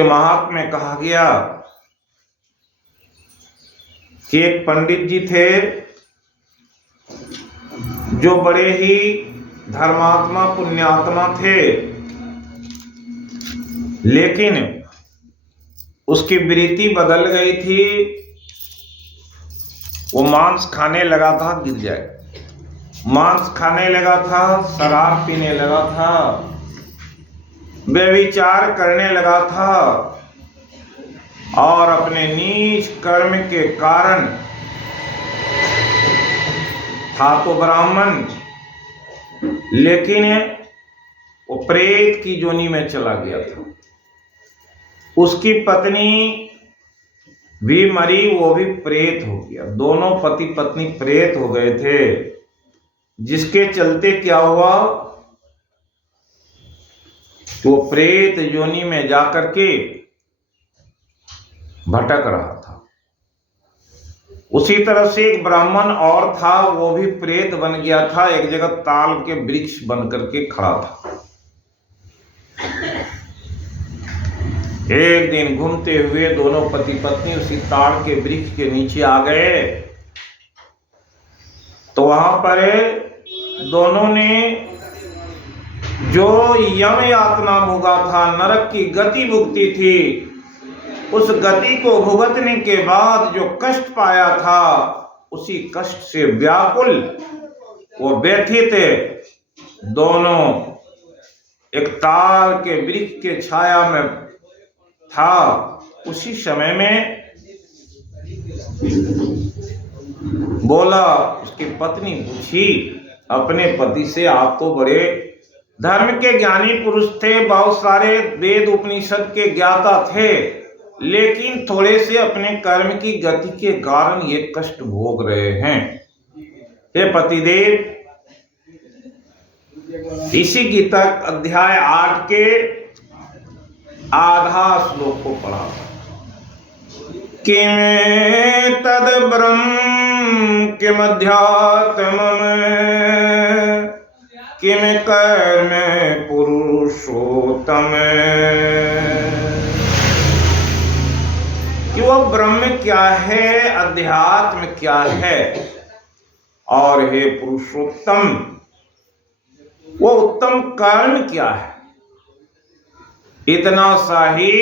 महात्म्य कहा गया कि एक पंडित जी थे जो बड़े ही धर्मात्मा पुण्यात्मा थे, लेकिन उसकी वृत्ति बदल गई थी। वो मांस खाने लगा था, गिर जाए, मांस खाने लगा था, शराब पीने लगा था, व्यभिचार करने लगा था और अपने नीच कर्म के कारण था तो ब्राह्मण, लेकिन वो प्रेत की योनि में चला गया था। उसकी पत्नी भी मरी, वो भी प्रेत हो गया। दोनों पति पत्नी प्रेत हो गए थे, जिसके चलते क्या हुआ, वो प्रेत योनि में जाकर के भटक रहा था। उसी तरह से एक ब्राह्मण और था, वो भी प्रेत बन गया था, एक जगह ताल के वृक्ष बन करके खड़ा था। एक दिन घूमते हुए दोनों पति पत्नी उसी ताड़ के वृक्ष के नीचे आ गए, तो वहां पर दोनों ने जो यम यातना भोगा था, नरक की गति भुगती थी, उस गति को भुगतने के बाद जो कष्ट पाया था, उसी कष्ट से व्याकुल वो व्यथित दोनों एक ताड़ के वृक्ष के छाया में था। उसी समय में बोला, उसकी पत्नी पूछी अपने पति से, आप तो बड़े धर्म के ज्ञानी पुरुष थे, बहुत सारे वेद उपनिषद के ज्ञाता थे, लेकिन थोड़े से अपने कर्म की गति के कारण ये कष्ट भोग रहे हैं। हे पतिदेव, इसी गीता अध्याय 8 के आधा श्लोक को पढ़ा। किम तद ब्रह्म किम अध्यात्मम् किम कर्म पुरुषोत्तम, कि वह ब्रह्म क्या है, अध्यात्म क्या है, और हे पुरुषोत्तम वो उत्तम कर्म क्या है। इतना सा ही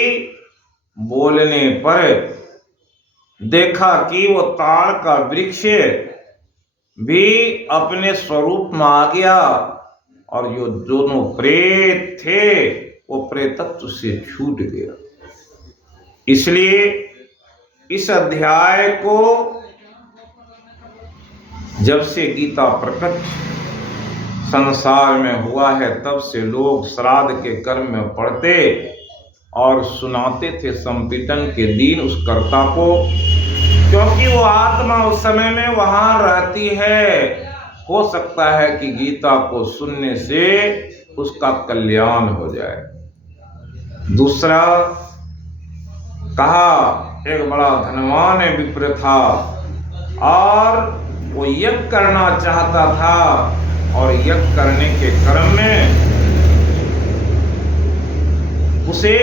बोलने पर देखा कि वो ताड़ का वृक्ष भी अपने स्वरूप में आ गया, और जो दोनों प्रेत थे वो प्रेतत्व से छूट गया। इसलिए इस अध्याय को जब से गीता प्रकट संसार में हुआ है, तब से लोग श्राद्ध के कर्म में पढ़ते और सुनाते थे संपीड़न के दिन उस कर्ता को, क्योंकि वो आत्मा उस समय में वहां रहती है। हो सकता है कि गीता को सुनने से उसका कल्याण हो जाए। दूसरा कहा, एक बड़ा धनवान विप्र था और वो यज्ञ करना चाहता था, और यज्ञ करने के क्रम में उसे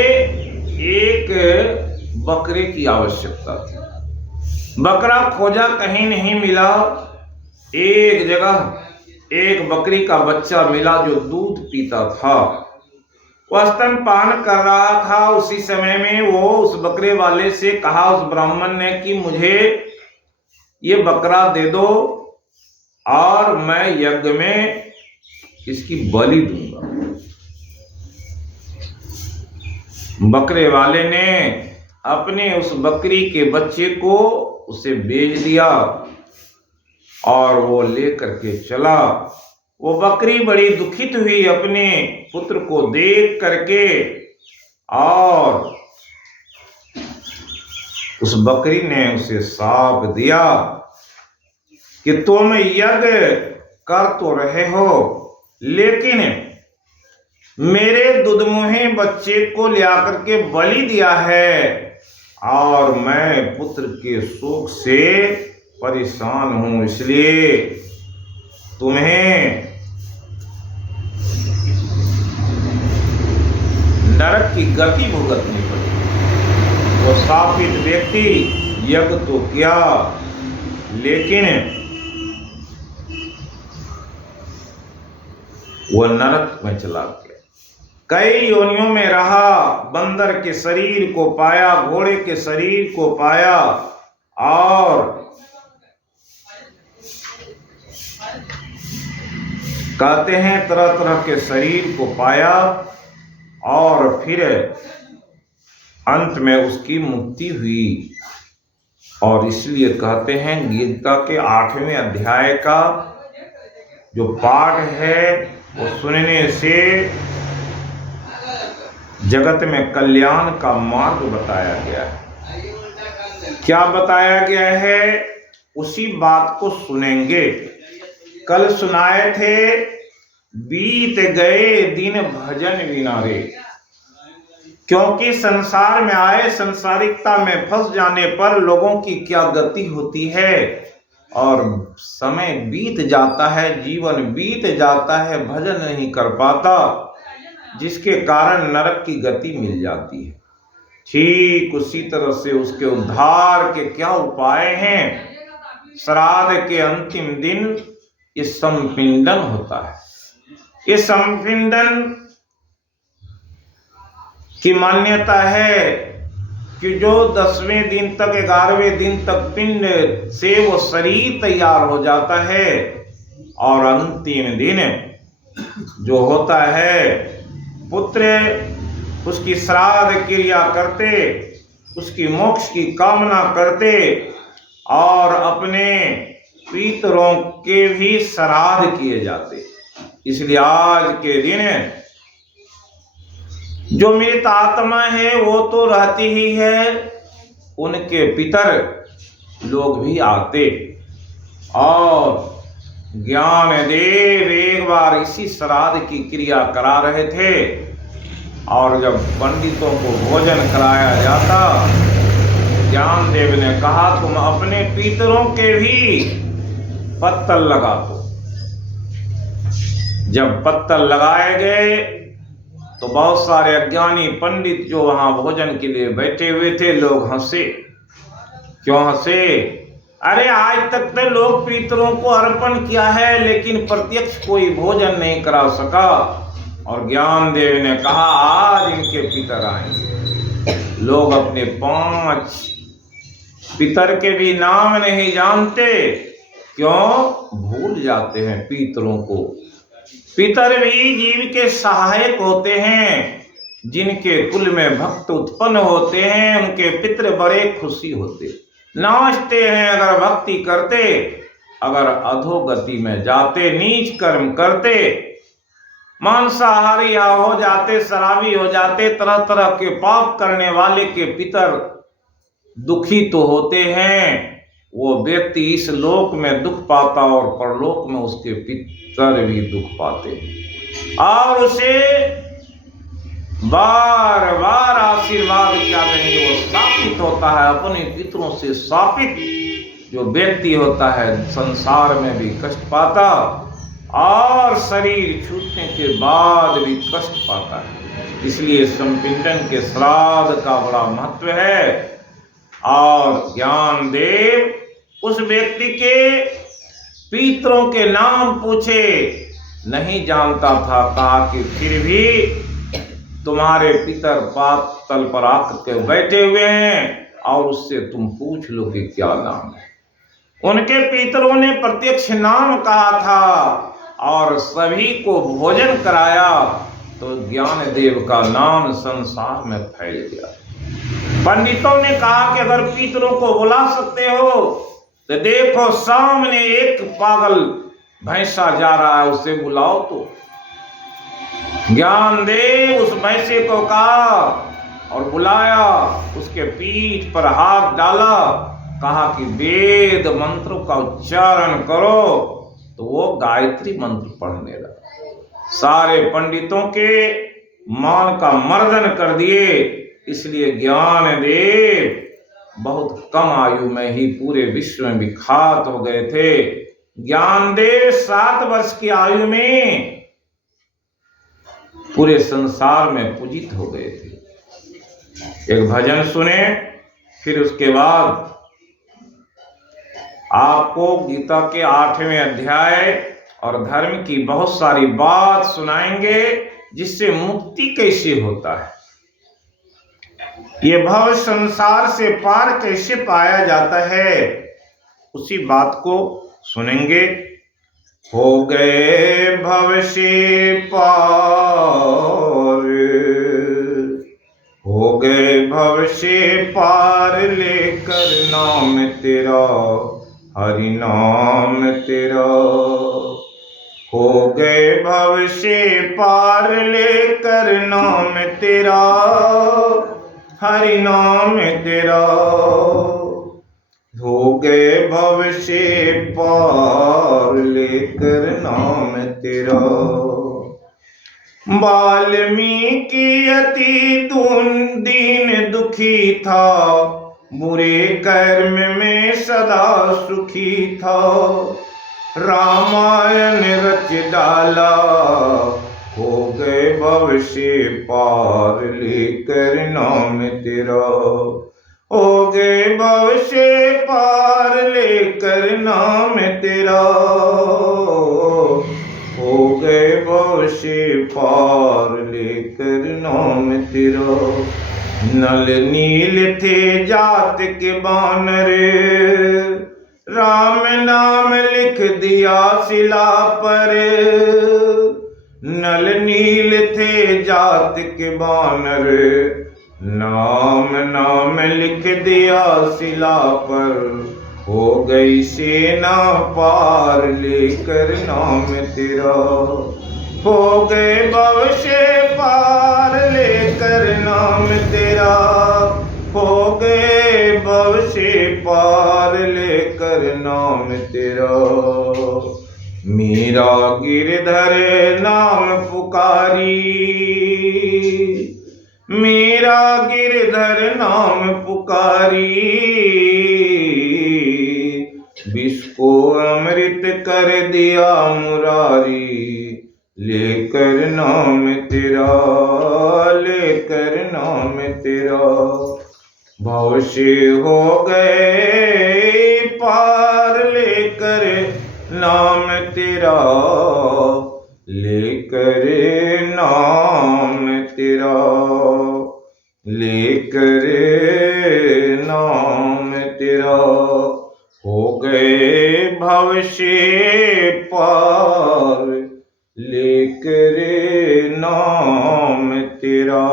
एक बकरे की आवश्यकता थी। बकरा खोजा, कहीं नहीं मिला। एक जगह एक बकरी का बच्चा मिला जो दूध पीता था, वह स्तनपान कर रहा था। उसी समय में वो उस बकरे वाले से कहा, उस ब्राह्मण ने, कि मुझे ये बकरा दे दो और मैं यज्ञ में इसकी बलि दूंगा। बकरे वाले ने अपने उस बकरी के बच्चे को उसे बेच दिया और वो लेकर के चला। वो बकरी बड़ी दुखित हुई अपने पुत्र को देख करके, और उस बकरी ने उसे शाप दिया कि तुम यज्ञ कर तो रहे हो, लेकिन मेरे दुधमुहे बच्चे को लिया करके बलि दिया है, और मैं पुत्र के शोक से परेशान हूं, इसलिए तुम्हें नरक की गति भुगतनी पड़ी। शापित व्यक्ति यज्ञ तो किया, लेकिन वह नरक में चला गया। कई योनियों में रहा, बंदर के शरीर को पाया, घोड़े के शरीर को पाया, और कहते हैं तरह तरह के शरीर को पाया, और फिर अंत में उसकी मुक्ति हुई। और इसलिए कहते हैं गीता के 8वें अध्याय का जो पाठ है वो सुनने से जगत में कल्याण का मार्ग बताया गया है। क्या बताया गया है, उसी बात को सुनेंगे। कल सुनाए थे, बीत गए दिन भजन बिना रे। क्योंकि संसार में आए, संसारिकता में फंस जाने पर लोगों की क्या गति होती है, और समय बीत जाता है, जीवन बीत जाता है, भजन नहीं कर पाता, जिसके कारण नरक की गति मिल जाती है। ठीक उसी तरह से उसके उद्धार के क्या उपाय हैं। श्राद्ध के अंतिम दिन ये संपिंडन होता है। ये संपिंडन की मान्यता है कि जो 10वें दिन तक 11वें दिन तक पिंड से वो शरीर तैयार हो जाता है, और अंतिम दिन जो होता है पुत्र उसकी श्राद्ध क्रिया करते, उसकी मोक्ष की कामना करते, और अपने पितरों के भी श्राद्ध किए जाते। इसलिए आज के दिन जो मृत आत्मा है वो तो रहती ही है, उनके पितर लोग भी आते। और ज्ञान देव एक बार इसी श्राद्ध की क्रिया करा रहे थे, और जब पंडितों को भोजन कराया जाता, ज्ञान देव ने कहा तुम अपने पितरों के भी पत्तल लगा दो। जब पत्तल लगाए गए तो बहुत सारे अज्ञानी पंडित जो वहां भोजन के लिए बैठे हुए थे, लोग हंसे। क्यों हंसे? अरे आज तक तो लोग पितरों को अर्पण किया है, लेकिन प्रत्यक्ष कोई भोजन नहीं करा सका। और ज्ञान देव ने कहा आज इनके पितर आएंगे। लोग अपने 5 पितर के भी नाम नहीं जानते। क्यों? भूल जाते हैं पितरों को। पितर भी जीव के सहायक होते हैं। जिनके कुल में भक्त उत्पन्न होते हैं, उनके पितर बड़े खुशी होते, नाचते हैं अगर भक्ति करते। अगर अधोगति में जाते, नीच कर्म करते, मांसाहारी हो जाते, शराबी हो जाते, तरह तरह के पाप करने वाले के पितर दुखी तो होते हैं। वो व्यक्ति इस लोक में दुख पाता और परलोक में उसके पितर भी दुख पाते हैं, और उसे बार बार आशीर्वाद क्या देंगे, वो शापित होता है, अपने पितरों से शापित जो व्यक्ति होता है संसार में भी कष्ट पाता, और शरीर छूटने के बाद भी कष्ट पाता है। इसलिए संपिंडन के श्राद्ध का बड़ा महत्व है। और ज्ञान देव उस व्यक्ति के पितरों के नाम पूछे, नहीं जानता था। कहा कि फिर भी तुम्हारे पितर पातल पर आकर के बैठे हुए हैं, और उससे तुम पूछ लो कि क्या नाम है। उनके पितरों ने प्रत्यक्ष नाम कहा था, और सभी को भोजन कराया, तो ज्ञान देव का नाम संसार में फैल गया। पंडितों ने कहा कि अगर पितरों को बुला सकते हो तो देखो सामने एक पागल भैंसा जा रहा है, उसे बुलाओ। तो ज्ञान देव उस भैंसे को कहा और बुलाया, उसके पीठ पर हाथ डाला, कहा कि वेद मंत्रों का उच्चारण करो। तो वो गायत्री मंत्र पढ़ने लगा। सारे पंडितों के मान का मर्दन कर दिए। इसलिए ज्ञान देव बहुत कम आयु में ही पूरे विश्व में विख्यात हो गए थे। ज्ञान देव 7 वर्ष की आयु में पूरे संसार में पूजित हो गए थे। एक भजन सुने, फिर उसके बाद आपको गीता के 8वें अध्याय और धर्म की बहुत सारी बात सुनाएंगे, जिससे मुक्ति कैसे होता है, ये भव संसार से पार कैसे पाया जाता है, उसी बात को सुनेंगे। हो गए भव से पार, हो गए भव से पार, लेकर नाम तेरा, हरि नाम तेरा। हो गए भव से पार, लेकर नाम तेरा, हरि नाम तेरा। हो गए भव से पार, लेकर नाम तेरा। वाल्मीकि अति दीन दुखी था, बुरे कर्म में सदा सुखी था। रामायण रच डाला, हो गए भव से पार, लेकर नाम तेरा। हो गए भव से पार, लेकर नाम तेरा। हो गए भव से पार, लेकर नाम तेरा। नल नील थे जात के बानर, राम नाम लिख दिया शिला पर। नल नील थे जात के बानर, नाम नाम लिख दिया शिला पर। हो गई सेना पार, लेकर नाम तेरा। हो गए भव से पार, लेकर नाम तेरा। हो गए भव से पार, लेकर नाम तेरा। मीरा गिरधर नाम पुकारी, मीरा गिरधर नाम पुकारी। विष को अमृत कर दिया मुरारी, लेकर नाम तेरा, लेकर नाम तेरा। भव से हो गए पार, लेकर नाम तेरा, लेकर नाम तेरा, लेकर नाम तेरा। हो गए भव से पार, लेकर नाम तेरा।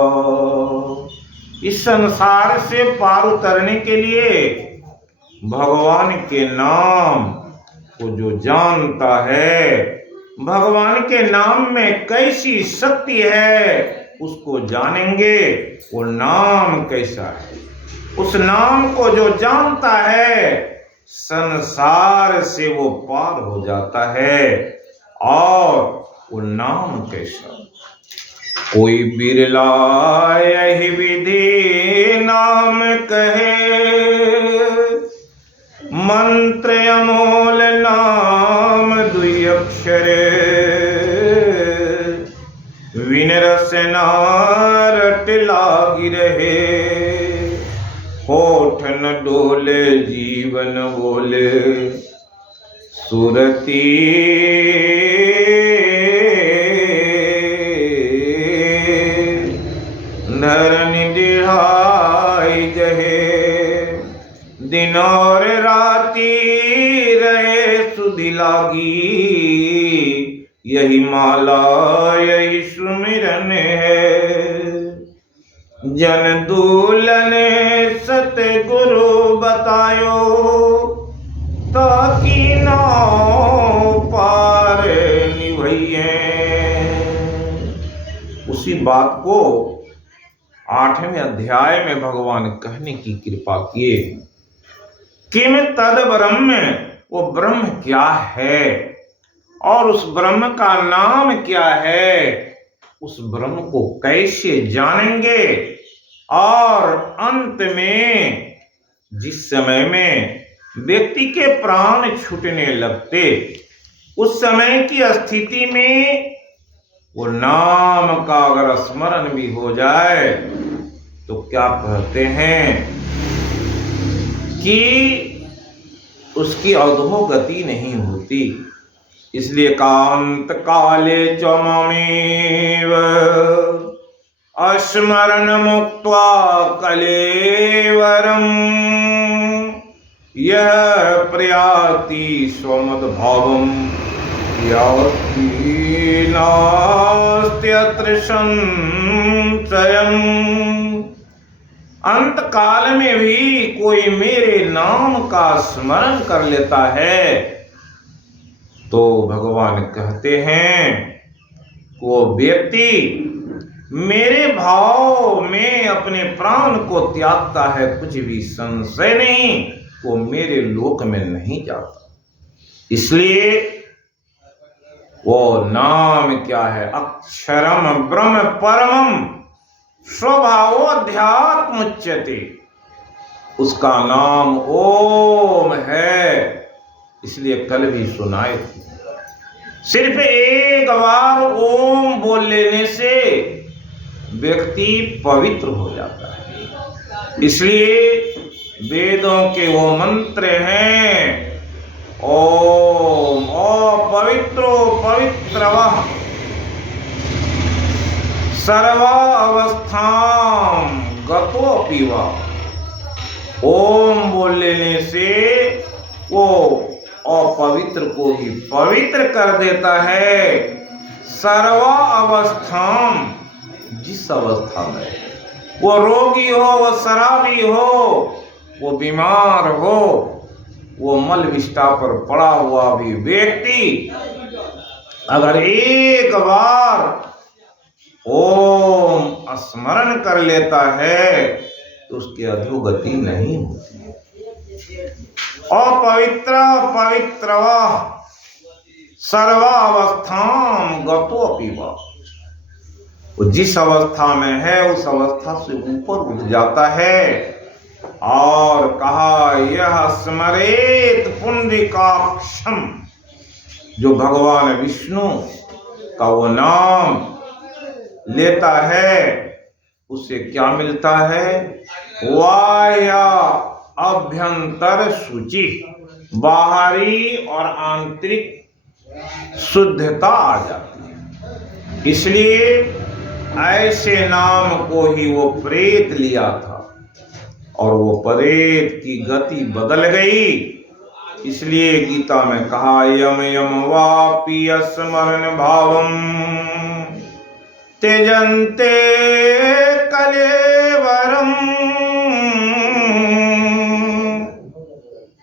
इस संसार से पार उतरने के लिए भगवान के नाम को जो जानता है, भगवान के नाम में कैसी शक्ति है, उसको जानेंगे। वो नाम कैसा है, उस नाम को जो जानता है, संसार से वो पार हो जाता है। और वो नाम कैसा, कोई बिरला यही विधि नाम कहे, मंत्र अमोल नाम दुई अक्षर। विन रसना रट लागी रहे, होठ न डोले जीवन बोले। सुरती धरन दिहाई जहे, दिन और राती रहे सुधि लागी। यही माला यही सुमिरन है, जन दूलन सतगुरु बतायो। ताकि नाव पार निभइए। उसी बात को 8वें अध्याय में भगवान कहने की कृपा किए। किम तद ब्रह्म, वो ब्रह्म क्या है और उस ब्रह्म का नाम क्या है, उस ब्रह्म को कैसे जानेंगे। और अंत में जिस समय में व्यक्ति के प्राण छूटने लगते, उस समय की स्थिति में वो नाम का अगर स्मरण भी हो जाए तो क्या कहते हैं, कि उसकी अधोगति नहीं होती। इसलिए कांत काले च ममेव अस्मरण मुक्त्वा कलेवरम यह प्रयाति स्वमद्भावम याति नास्त्यत्र संशयम्। अंत काल में भी कोई मेरे नाम का स्मरण कर लेता है तो भगवान कहते हैं वो व्यक्ति मेरे भाव में अपने प्राण को त्यागता है, कुछ भी संशय नहीं, वो मेरे लोक में नहीं जाता। इसलिए वो नाम क्या है? अक्षरम ब्रह्म परमम स्वभावोऽध्यात्म उच्यते। उसका नाम ओम है। इसलिए कल भी सुनाए थे, सिर्फ एक बार ओम बोल लेने से व्यक्ति पवित्र हो जाता है। इसलिए वेदों के वो मंत्र हैं, ओम पवित्रो पवित्रवः सर्वावस्थां गतोऽपि वा। ओम बोल लेने से वो अपवित्र को भी पवित्र कर देता है। सर्वावस्थां, जिस अवस्था में वो रोगी हो, वो शराबी हो, वो बीमार हो, वो मल विष्ठा पर पड़ा हुआ भी व्यक्ति अगर एक बार ओम स्मरण कर लेता है तो उसकी अधोगति नहीं होती। अपवित्र पवित्रवः सर्वावस्थां गतोऽपि वा। वो जिस अवस्था में है उस अवस्था से ऊपर उठ जाता है। और कहा यह स्मरेत पुंडरीकाक्षम, जो भगवान विष्णु का वो नाम लेता है उसे क्या मिलता है? वाया अभ्यंतर शुचि, बाहरी और आंतरिक शुद्धता आ जाती है। इसलिए ऐसे नाम को ही वो प्रेत लिया था और वो प्रेत की गति बदल गई। इसलिए गीता में कहा यम यम वापि स्मरण भावम त्यजन्ते कलेवरम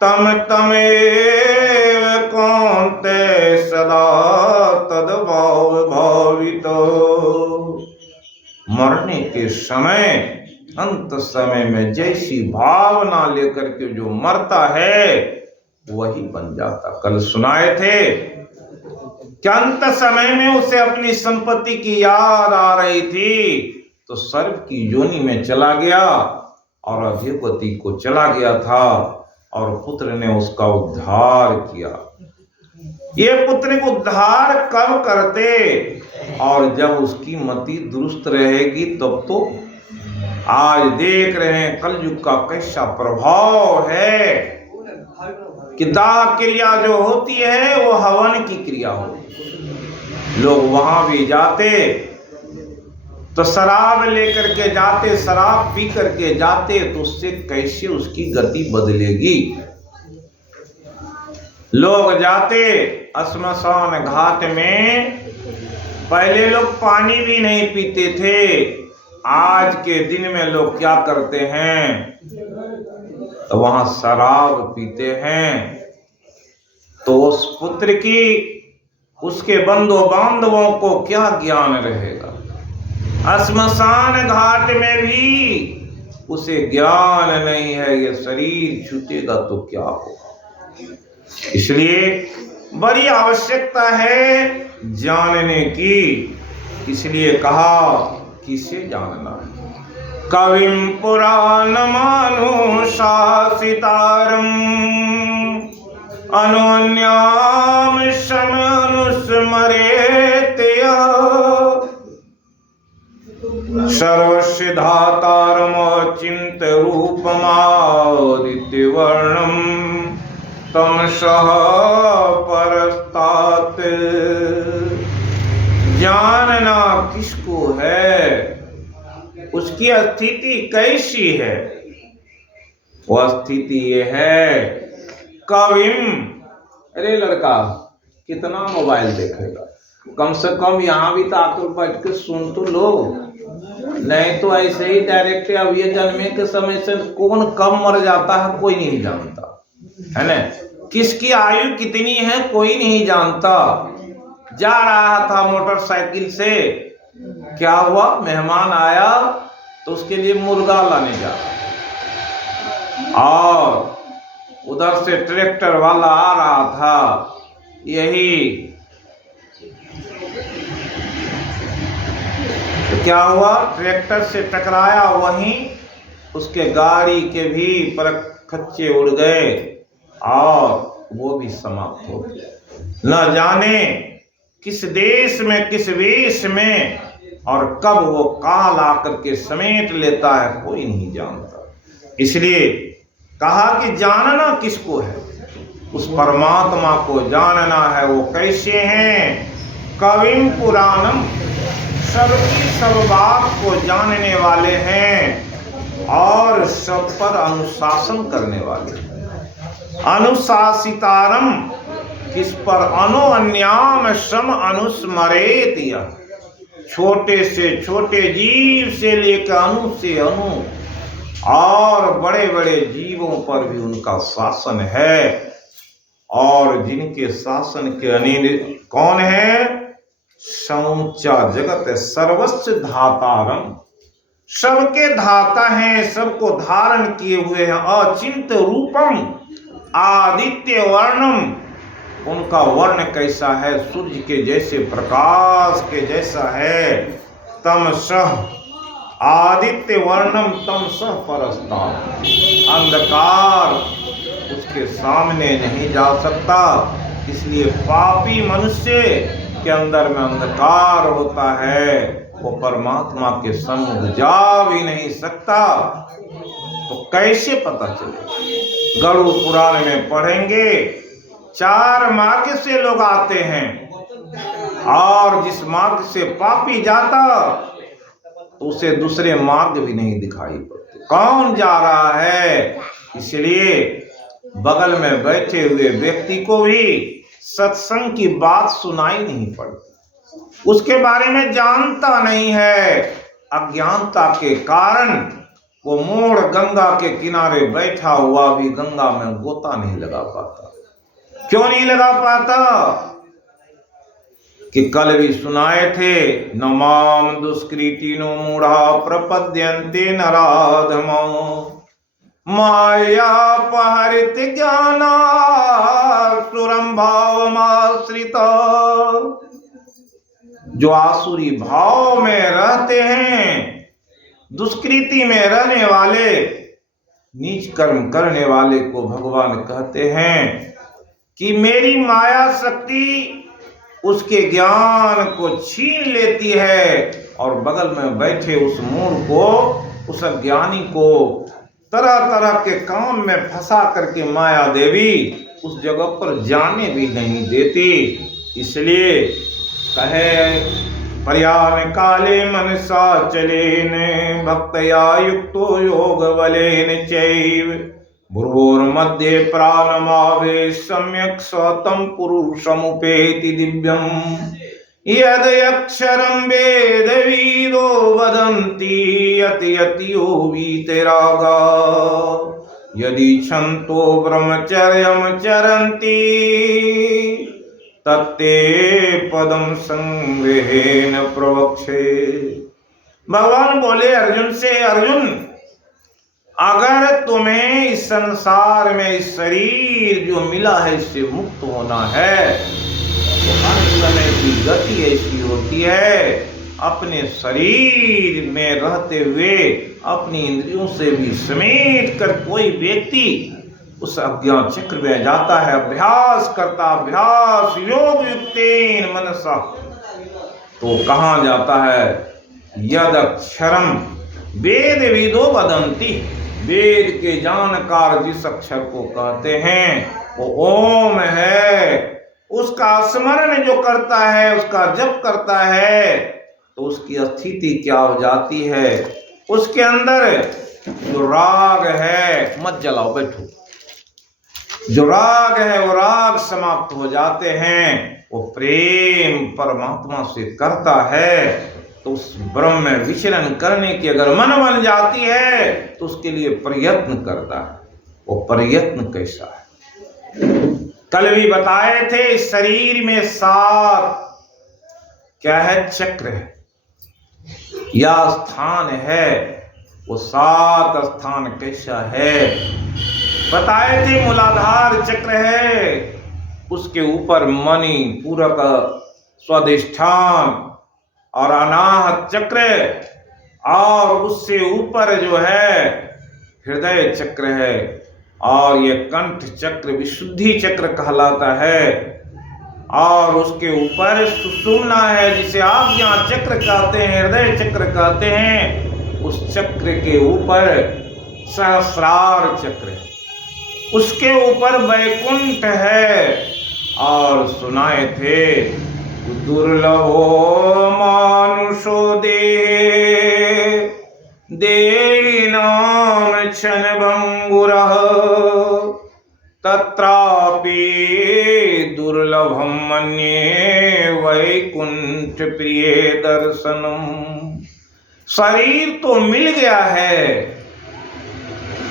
तम तमेव कौन्ते सदा तद्भाव भावितो। मरने के समय, अंत समय में जैसी भावना लेकर के जो मरता है वही बन जाता। कल सुनाए थे कि अंत समय में उसे अपनी संपत्ति की याद आ रही थी तो सर्प की योनि में चला गया और अधोगति को चला गया था और पुत्र ने उसका उद्धार किया। ये पुत्र को उद्धार कब करते? और जब उसकी मति दुरुस्त रहेगी तब तो। आज देख रहे हैं कलयुग का कैसा प्रभाव है कि दाह क्रिया जो होती है वो हवन की क्रिया होती है। लोग वहां भी जाते तो शराब लेकर के जाते, शराब पी करके जाते तो उससे कैसे उसकी गति बदलेगी। लोग जाते श्मशान घाट में, पहले लोग पानी भी नहीं पीते थे। आज के दिन में लोग क्या करते हैं? तो वहां शराब पीते हैं। तो उस पुत्र की, उसके बंधु बांधवों को क्या ज्ञान रहेगा? श्मशान घाट में भी उसे ज्ञान नहीं है, ये शरीर छूटेगा तो क्या होगा। इसलिए बड़ी आवश्यकता है जानने की। इसलिए कहा किसे जानना है? कविम पुराणमानुशासितारम् अनन्याम शमनुस्मरेत सर्वस्य धातारमचिन्त रूपमादित्यवर्णं तमसः परस्तात्। जानना किसको है, उसकी स्थिति कैसी है? वह स्थिति ये है, कविम, अरे लड़का कितना मोबाइल देखेगा, कम से कम यहाँ भी तो आकर बैठ के सुन तो लो, नहीं तो ऐसे ही डायरेक्ट अब ये जन्मे के समय से कौन कब मर जाता है कोई नहीं जानता है ना। किसकी आयु कितनी है कोई नहीं जानता। जा रहा था मोटरसाइकिल से, क्या हुआ, मेहमान आया तो उसके लिए मुर्गा लाने जा रहा, और उधर से ट्रैक्टर वाला आ रहा था, यही तो क्या हुआ, ट्रैक्टर से टकराया, वहीं उसके गाड़ी के भी परखच्चे उड़ गए और वो भी समाप्त हो गया। न जाने किस देश में, किस वेश में और कब वो काल आकर के समेट लेता है कोई नहीं जानता। इसलिए कहा कि जानना किसको है, उस परमात्मा को जानना है। वो कैसे हैं, कविम पुराणम, सबकी सब बात को जानने वाले हैं और सब पर अनुशासन करने वाले हैं। अनुशासितारम, किस पर, अनु अन्याम सम अनुस्मरेत, छोटे से छोटे जीव से लेकर अनु से अनु और बड़े बड़े जीवों पर भी उनका शासन है। और जिनके शासन के अनिल कौन है, समूचा जगत सर्वस्व धातारम, सबके धाता हैं, सबको धारण किए हुए हैं। अचिंत रूपम आदित्य वर्णम, उनका वर्ण कैसा है, सूर्य के जैसे प्रकाश के जैसा है। तमसः आदित्य वर्णम तमसः परस्तात्, अंधकार उसके सामने नहीं जा सकता। इसलिए पापी मनुष्य के अंदर में अंधकार होता है, वो परमात्मा के सम्मुख जा भी नहीं सकता। तो कैसे पता चले, गरुड़ पुराण में पढ़ेंगे, 4 मार्ग से लोग आते हैं और जिस मार्ग से पापी जाता तो उसे दूसरे मार्ग भी नहीं दिखाई पड़ते, कौन जा रहा है। इसलिए बगल में बैठे हुए व्यक्ति को भी सत्संग की बात सुनाई नहीं पड़ती, उसके बारे में जानता नहीं है। अज्ञानता के कारण वो मोड़ गंगा के किनारे बैठा हुआ भी गंगा में गोता नहीं लगा पाता। क्यों नहीं लगा पाता, कि कल भी सुनाए थे, नमाम दुष्कृतिनो मूढ़ा प्रपद्यन्ते नराधमो माया पहरित ज्ञाना सुरम भावमाश्रित। जो आसुरी भाव में रहते हैं, दुष्कृति में रहने वाले, नीच कर्म करने वाले को भगवान कहते हैं कि मेरी माया शक्ति उसके ज्ञान को छीन लेती है और बगल में बैठे उस मूढ़ को, उस अज्ञानी को तरह तरह के काम में फंसा करके माया देवी उस जगह पर जाने भी नहीं देती। इसलिए कहे पर्यान काले मनसा चलेन भक्तया युक्तो योग बलेन चैव भ्रुवोर्मध्ये प्राणमावे सम्यक् स्वतं पुरुषमुपेति दिव्यम् यदक्षरं वेदविदो वदन्ति यति यतियो वीतरागा यदि छन्तो ब्रह्मचर्यं चरन्ति तत्ते पदम संग्रहेण प्रवक्षे। भगवान बोले अर्जुन से, अर्जुन अगर तुम्हें इस संसार में इस शरीर जो मिला है इससे मुक्त होना है तो अंत समय की गति ऐसी होती है, अपने शरीर में रहते हुए अपनी इंद्रियों से भी समेट कर कोई व्यक्ति उस अज्ञान चक्र में जाता है, अभ्यास करता, अभ्यास योग युक्तेन मनसा, तो कहाँ जाता है, यदक्षरम वेद विदो वदंती, वेद के जानकार जिस अक्षर को कहते हैं वो ओम है। उसका स्मरण जो करता है, उसका जप करता है, तो उसकी स्थिति क्या हो जाती है? उसके अंदर जो राग है, मत जलाओ बैठो, जो राग है वो राग समाप्त हो जाते हैं। वो प्रेम परमात्मा से करता है तो उस ब्रह्म में विचरण करने की अगर मन बन जाती है तो उसके लिए प्रयत्न करता है। वो प्रयत्न कैसा है? कल भी बताए थे, शरीर में 7 क्या है? चक्र है या स्थान है। वो 7 स्थान कैसा है बताए थे। मूलाधार चक्र है, उसके ऊपर मणि पूरक स्वाधिष्ठान और अनाहत चक्र, और उससे ऊपर जो है हृदय चक्र है, और ये कंठ चक्र विशुद्धि चक्र कहलाता है, और उसके ऊपर सुषुम्ना है जिसे आज्ञा चक्र कहते हैं, हृदय चक्र कहते हैं। उस चक्र के ऊपर सहस्रार चक्र है, उसके ऊपर वैकुंठ है। और सुनाए थे, दुर्लभो मानुषो देहिनाम क्षणभंगुरः तत्रापि दुर्लभम मन्ये वैकुंठ प्रिय दर्शनम। शरीर तो मिल गया है,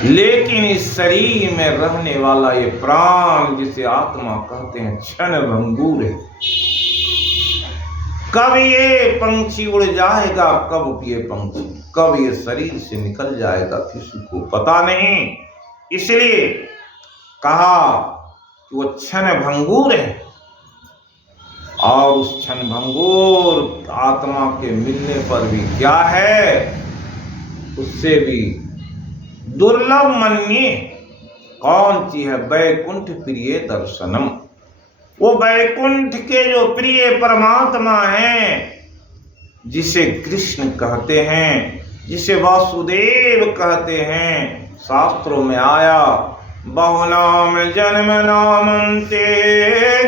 लेकिन इस शरीर में रहने वाला ये प्राण जिसे आत्मा कहते हैं क्षण भंगुर है। कब ये पंछी उड़ जाएगा, कब ये शरीर से निकल जाएगा, किसी को पता नहीं। इसलिए कहा कि वो क्षण भंगुर है, और उस क्षण भंगुर आत्मा के मिलने पर भी क्या है, उससे भी दुर्लभ मन्ये। कौन सी है? वैकुंठ प्रिय दर्शनम। वो वैकुंठ के जो प्रिय परमात्मा हैं, जिसे कृष्ण कहते हैं, जिसे वासुदेव कहते हैं। शास्त्रों में आया, बहुनाम जन्म नामन्ते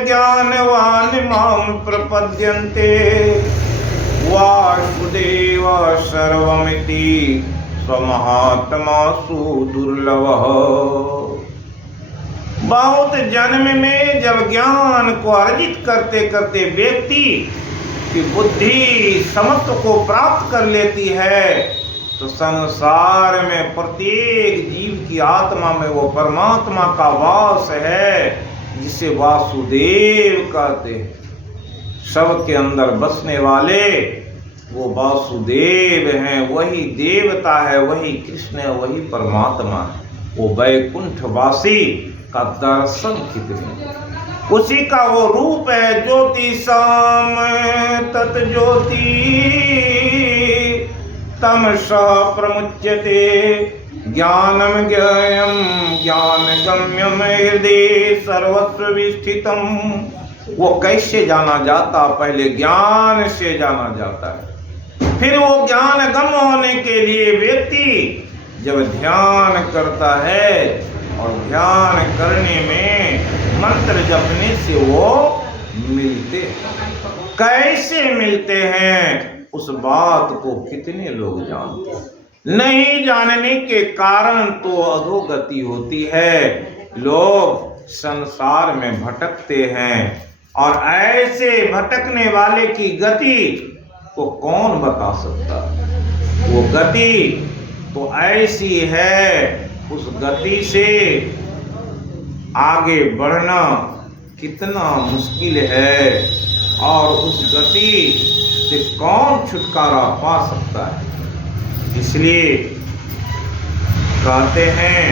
ज्ञानवान माम प्रपद्यन्ते वासुदेव सर्वमिति स्वमहात्मा सुदुर्लभ। बहुत जन्म में जब ज्ञान को अर्जित करते करते व्यक्ति की बुद्धि समत्व को प्राप्त कर लेती है, तो संसार में प्रत्येक जीव की आत्मा में वो परमात्मा का वास है, जिसे वासुदेव कहते हैं। सबके अंदर बसने वाले वो वासुदेव हैं, वही देवता है, वही कृष्ण है, वही परमात्मा है। वो वैकुंठ वासी का दर्शन कितने, उसी का वो रूप है। ज्योति साम तत् ज्योति तमसा प्रमुच्यते ज्ञानम ज्ञेयम ज्ञान गम्यम हृदय सर्वत्र विस्थितम। वो कैसे जाना जाता? पहले ज्ञान से जाना जाता है, फिर वो ज्ञान गम होने के लिए व्यक्ति जब ध्यान करता है, और ध्यान करने में मंत्र जपने से वो मिलते हैं। कैसे मिलते हैं उस बात को कितने लोग जानते हैं? नहीं जानने के कारण तो अधोगति होती है, लोग संसार में भटकते हैं। और ऐसे भटकने वाले की गति को कौन बता सकता? वो गति तो ऐसी है, उस गति से आगे बढ़ना कितना मुश्किल है, और उस गति से कौन छुटकारा पा सकता है। इसलिए कहते हैं,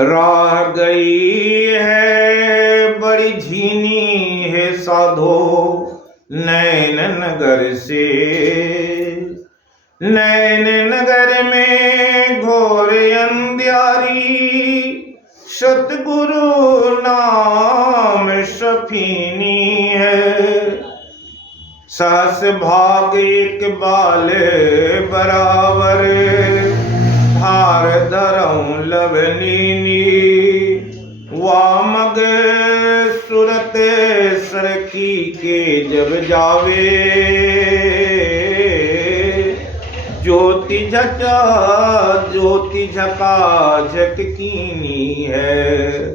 राह गई है बड़ी झीनी है साधो नैन नगर से, नैन नगर में घोर अंधियारी, सतगुरु नाम सफीनी है। सहस भाग एक बाल बराबर, धार धरऊं लवनीनी। वामग सुरत सरकी के जब जावे, ज्योति झका झककीनी है।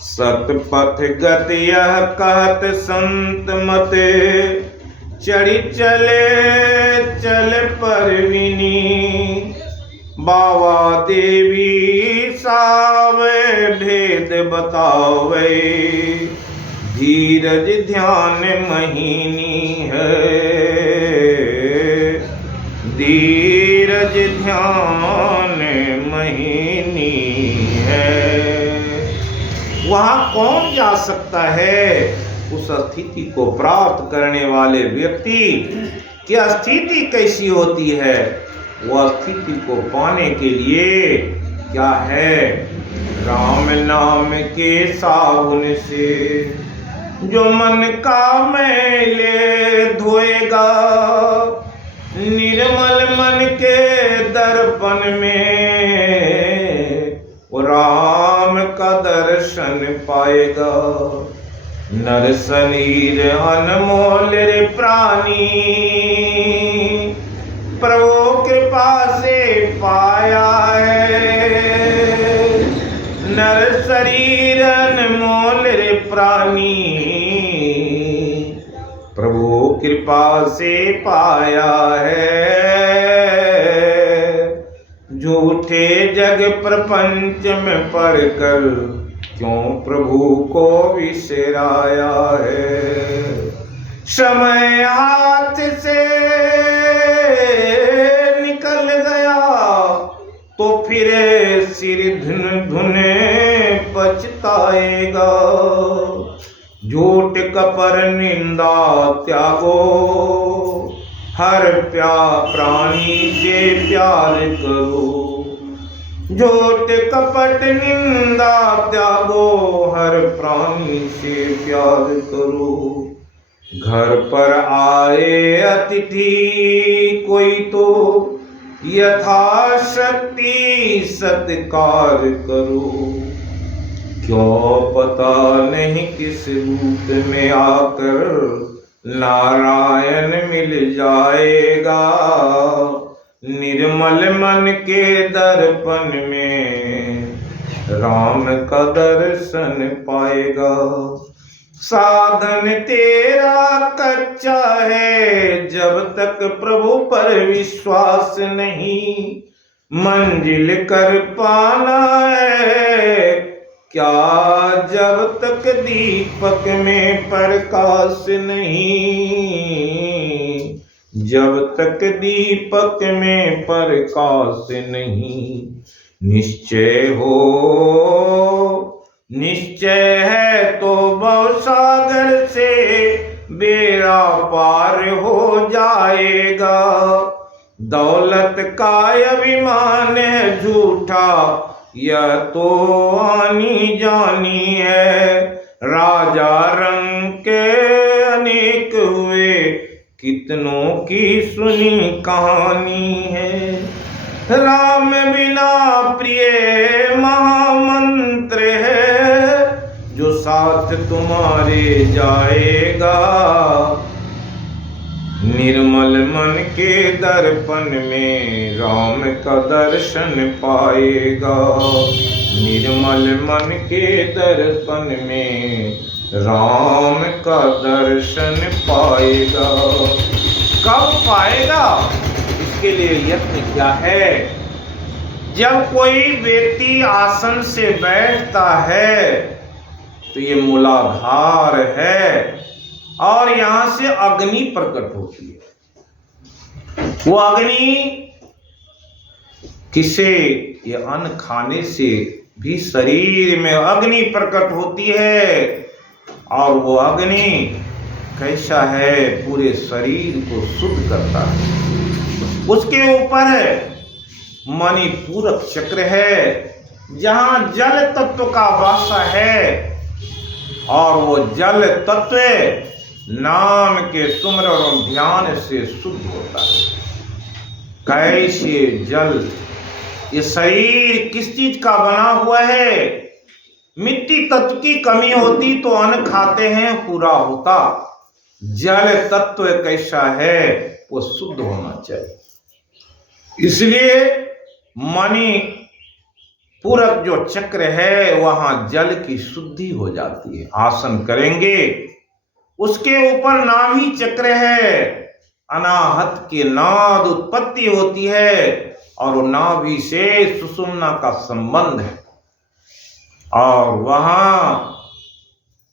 सतपथ गत यह कहत संत मत, चढ़ी चले चल परविनी। बाबा देवी सावे भेद बतावे, धीरज ध्यान महीनी है। धीरज ध्यान महीनी है। वहाँ कौन जा सकता है? उस स्थिति को प्राप्त करने वाले व्यक्ति की स्थिति कैसी होती है? वह स्थिति को पाने के लिए क्या है? राम नाम के साबुन से जो मन का मैले धोएगा, निर्मल मन के दर्पण में वो राम का दर्शन पाएगा। नर शरीर अनमोल रे प्राणी, प्रभु कृपा से पाया है। नर शरीर अनमोल रे प्राणी, प्रभु कृपा से पाया है। झूठे जग प्रपंच में पढ़कर क्यों प्रभु को विसराया है। समय हाथ से निकल गया तो फिर सिर धुन धुने पछताएगा। झूठ कपट निंदा त्यागो, हर प्राणी से प्यार करो। झूठ कपट निंदा त्यागो, हर प्राणी से प्यार करो। घर पर आए अतिथि कोई तो यथाशक्ति सत्कार करो। क्यों पता नहीं किस रूप में आकर नारायण मिल जाएगा। निर्मल मन के दर्पण में राम का दर्शन पाएगा। साधन तेरा कच्चा है, जब तक प्रभु पर विश्वास नहीं मंजिल कर पाना है। क्या जब तक दीपक में प्रकाश नहीं, जब तक दीपक में प्रकाश नहीं। निश्चय हो, निश्चय है तो भवसागर से बेड़ा पार हो जाएगा। दौलत का अभिमान है झूठा, यह तो आनी जानी है। राजा रंग के अनेक हुए, कितनों की सुनी कहानी है। राम बिना प्रिय महामंत्र है, जो साथ तुम्हारे जाएगा। निर्मल मन के दर्पण में राम का दर्शन पाएगा। निर्मल मन के दर्पण में राम का दर्शन पाएगा। कब पाएगा? इसके लिए यत्न क्या है? जब कोई व्यक्ति आसन से बैठता है तो ये मूलाधार है और यहां से अग्नि प्रकट होती है। वो अग्नि किसे ये अन्न खाने से भी शरीर में अग्नि प्रकट होती है। और वो अग्नि कैसा है? पूरे शरीर को शुद्ध करता है। उसके ऊपर मणिपूरक चक्र है, जहां जल तत्व का वास है, और वो जल तत्व नाम के सुमरन और ध्यान से शुद्ध होता है। कैसे जल, ये शरीर किस चीज का बना हुआ है? मिट्टी तत्व की कमी होती तो अन्न खाते हैं पूरा होता। जल तत्व कैसा है? वो शुद्ध होना चाहिए। इसलिए मणि पूरक जो चक्र है, वहां जल की शुद्धि हो जाती है। आसन करेंगे, उसके ऊपर नाभि चक्र है, अनाहत के नाद उत्पत्ति होती है, और नाभि से सुषुम्ना का संबंध है। और वहां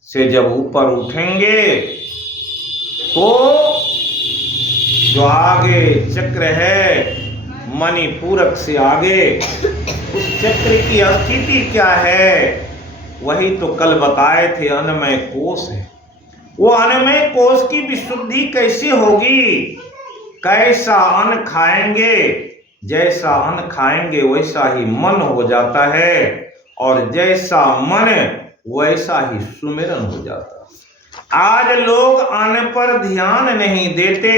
से जब ऊपर उठेंगे तो जो आगे चक्र है मणिपूरक से आगे, उस चक्र की स्थिति क्या है? वही तो कल बताए थे, अन्नमय कोश है। वो अन्नमय कोश की विशुद्धि कैसे होगी? कैसा अन्न खाएंगे? जैसा अन्न खाएंगे वैसा ही मन हो जाता है, और जैसा मन वैसा ही सुमिरन हो जाता है। आज लोग अन्न पर ध्यान नहीं देते,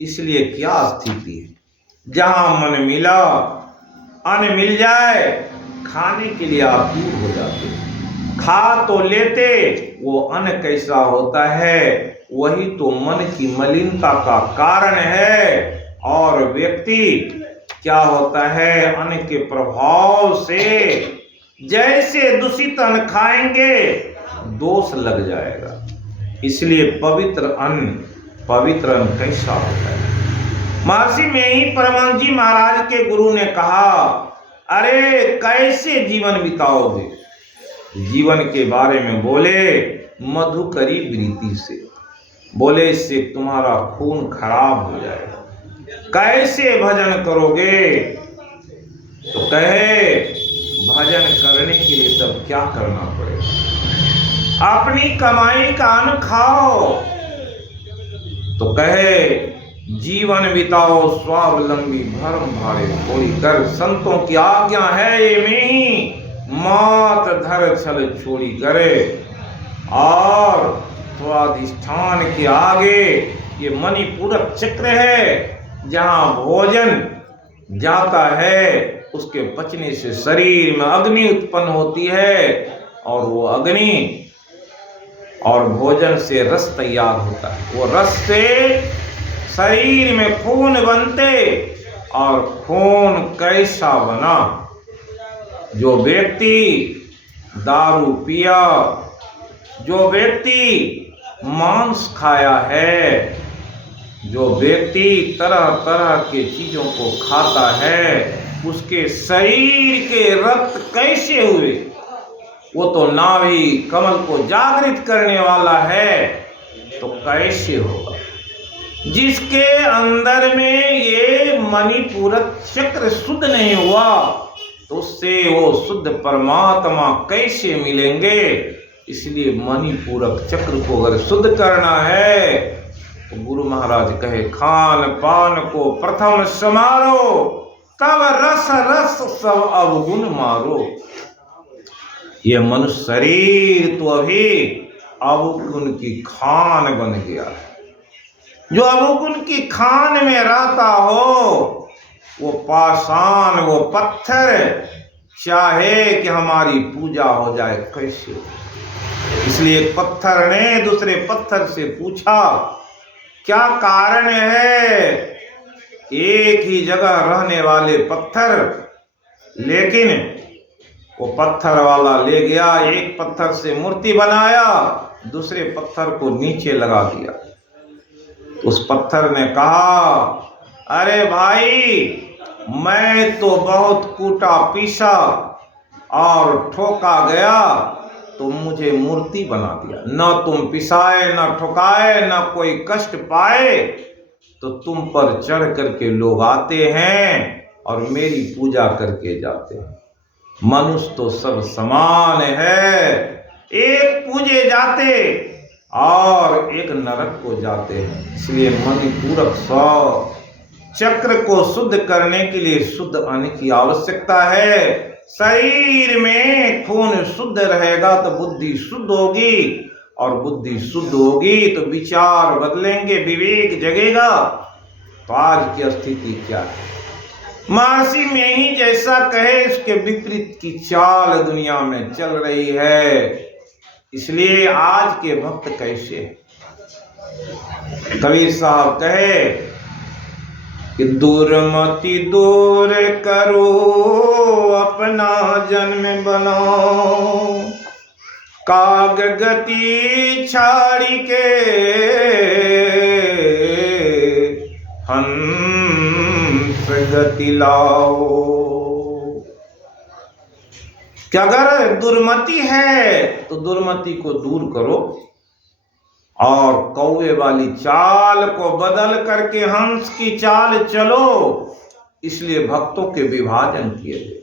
इसलिए क्या स्थिति है? जहां मन मिला, अन्न मिल जाए, खाने के लिए आतुर हो जाते, खा तो लेते, वो अन्न कैसा होता है? वही तो मन की मलिनता का कारण है। और व्यक्ति क्या होता है? अन्न के प्रभाव से जैसे दूषित अन्न खाएंगे, दोष लग जाएगा। इसलिए पवित्र अन्न कैसा होता है? महर्षि में ही परमानंद जी महाराज के गुरु ने कहा, अरे कैसे जीवन बिताओगे? जीवन के बारे में बोले मधुकरी वृत्ति से, बोले इससे तुम्हारा खून खराब हो जाएगा। कैसे भजन करोगे? तो कहे भजन करने के लिए तब क्या करना पड़ेगा? अपनी कमाई का अन्न खाओ। तो कहे जीवन बिताओ स्वावलंबी, धर्म भारे थोड़ी कर, संतों की आज्ञा है ये में ही, मात धर छल छोड़ी करे। और स्वाधिष्ठान के आगे ये मणिपूरक चक्र है, जहां भोजन जाता है, उसके पचने से शरीर में अग्नि उत्पन्न होती है, और वो अग्नि और भोजन से रस तैयार होता है। वो रस से शरीर में खून बनते, और खून कैसा बना? जो व्यक्ति दारू पिया, जो व्यक्ति मांस खाया है, जो व्यक्ति तरह तरह के चीजों को खाता है, उसके शरीर के रक्त कैसे हुए? वो तो नाभि कमल को जागृत करने वाला है, तो कैसे होगा? जिसके अंदर में ये मणिपूरक चक्र शुद्ध नहीं हुआ, तो उससे वो शुद्ध परमात्मा कैसे मिलेंगे? इसलिए मणिपूरक चक्र को अगर शुद्ध करना है, तो गुरु महाराज कहे खान पान को प्रथम समारो, तब रस रस सब अवगुण मारो। ये मनुष्य शरीर तो अभी अवगुण की खान बन गया है। जो अवगुण की खान में रहता हो, वो पाषाण, वो पत्थर चाहे कि हमारी पूजा हो जाए, कैसे? इसलिए पत्थर ने दूसरे पत्थर से पूछा, क्या कारण है? एक ही जगह रहने वाले पत्थर, लेकिन वो पत्थर वाला ले गया, एक पत्थर से मूर्ति बनाया, दूसरे पत्थर को नीचे लगा दिया। उस पत्थर ने कहा, अरे भाई, मैं तो बहुत कूटा पीसा और ठोका गया, तो मुझे मूर्ति बना दिया। न तुम पिसाए, न ठोकाए, न कोई कष्ट पाए, तो तुम पर चढ़ करके लोग आते हैं और मेरी पूजा करके जाते हैं। मनुष्य तो सब समान है, एक पूजे जाते और एक नरक को जाते हैं। इसलिए मणिपूरक चक्र को शुद्ध करने के लिए शुद्ध अन्न की आवश्यकता है। शरीर में खून शुद्ध रहेगा तो बुद्धि शुद्ध होगी, और बुद्धि शुद्ध होगी तो विचार बदलेंगे, विवेक जगेगा। तो आज की स्थिति क्या है? महर्षि में ही जैसा कहे इसके विपरीत की चाल दुनिया में चल रही है। इसलिए आज के भक्त कैसे? कबीर साहब कहे कि दुर्मति दूर करो, अपना जन्म बनाओ, काग गति छाड़ी के हंस गति लाओ। कि अगर दुर्मति है तो दुर्मति को दूर करो और कौवे वाली चाल को बदल करके हंस की चाल चलो। इसलिए भक्तों के विभाजन किए थे।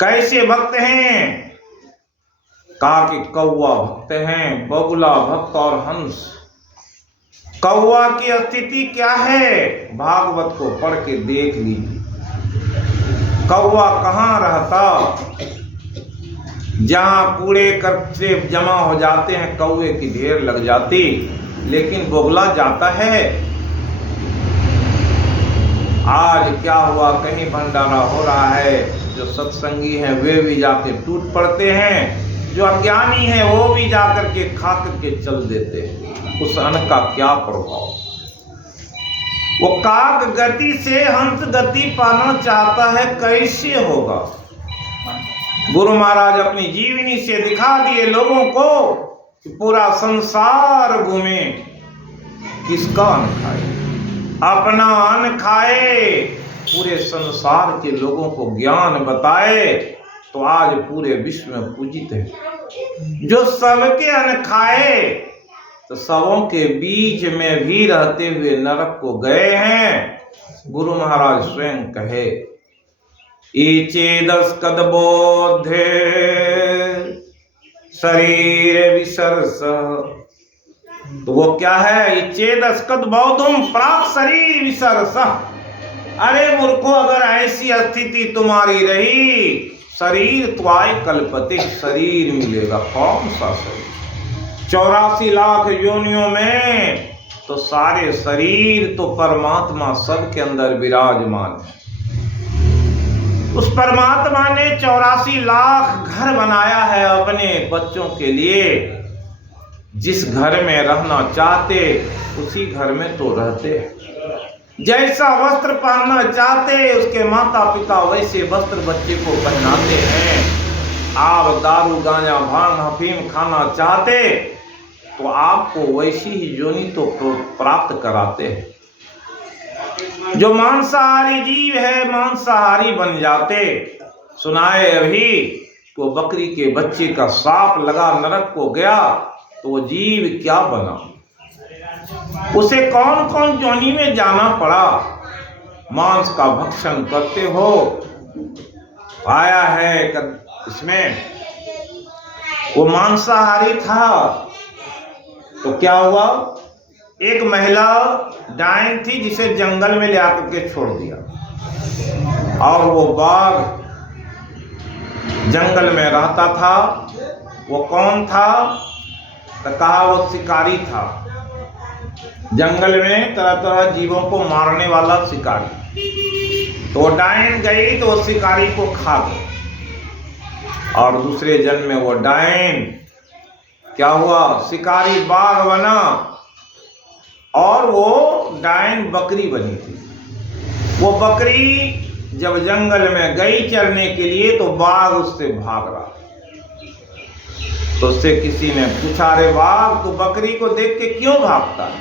कैसे भक्त हैं? कहा कि कौवा भक्त हैं, बगुला भक्त और हंस। कौवा की स्थिति क्या है? भागवत को पढ़ के देख लीजिए। कौवा कहाँ रहता? जहां कूड़े कचरे जमा हो जाते हैं कौवे की ढेर लग जाती, लेकिन बगुला जाता है। आज क्या हुआ, कहीं भंडारा हो रहा है, जो सत्संगी हैं वे भी जाके टूट पड़ते हैं, जो अज्ञानी है वो भी जाकर के खा करके चल देते हैं। उस अन्न का क्या प्रभाव? वो काग गति से हंस गति पाना चाहता है, कैसे होगा? गुरु महाराज अपनी जीवनी से दिखा दिए लोगों को कि पूरा संसार घूमे, किसका अन्न खाए? अपना अन्न खाए, पूरे संसार के लोगों को ज्ञान बताए, तो आज पूरे विश्व में पूजित है। जो सबके अन्न खाए तो सबों के बीच में भी रहते हुए नरक को गए हैं। गुरु महाराज स्वयं कहे, इचेदस्कद बोधे शरीर विसर्स। तो वो क्या है? इचेदस्कद बौद्धम प्राक शरीर विसर्स। अरे मूर्खो, अगर ऐसी स्थिति तुम्हारी रही, शरीर त्वाय कल्पते, शरीर मिलेगा। कौन सा शरीर? 84 लाख योनियों में तो सारे शरीर तो परमात्मा सबके अंदर विराजमान है। उस परमात्मा ने 84 लाख घर बनाया है अपने बच्चों के लिए। जिस घर में रहना चाहते उसी घर में तो रहते हैं। जैसा वस्त्र पहनना चाहते उसके माता पिता वैसे वस्त्र बच्चे को पहनाते हैं। आप दारू गांजा भांग अफीम खाना चाहते तो आपको वैसी ही योनि तो प्राप्त कराते हैं। जो मांसाहारी जीव है मांसाहारी बन जाते। सुनाए अभी तो बकरी के बच्चे का सांप लगा नरक को गया, तो वो जीव क्या बना? उसे कौन कौन योनि में जाना पड़ा। मांस का भक्षण करते हो, आया है इसमें। वो मांसाहारी था तो क्या हुआ? एक महिला डायन थी जिसे जंगल में ले आकर के छोड़ दिया, और वो बाघ जंगल में रहता था। वो कौन था? तो कहा वो शिकारी था। जंगल में तरह तरह जीवों को मारने वाला शिकारी। तो डायन गई तो वो शिकारी को खा गई, और दूसरे जन्म में वो डायन क्या हुआ? शिकारी बाघ बना, और वो डायन बकरी बनी थी। वो बकरी जब जंगल में गई चरने के लिए तो बाघ उससे भाग रहा। तो उससे किसी ने पूछा, रे बाघ तू बकरी को देख के क्यों भागता है?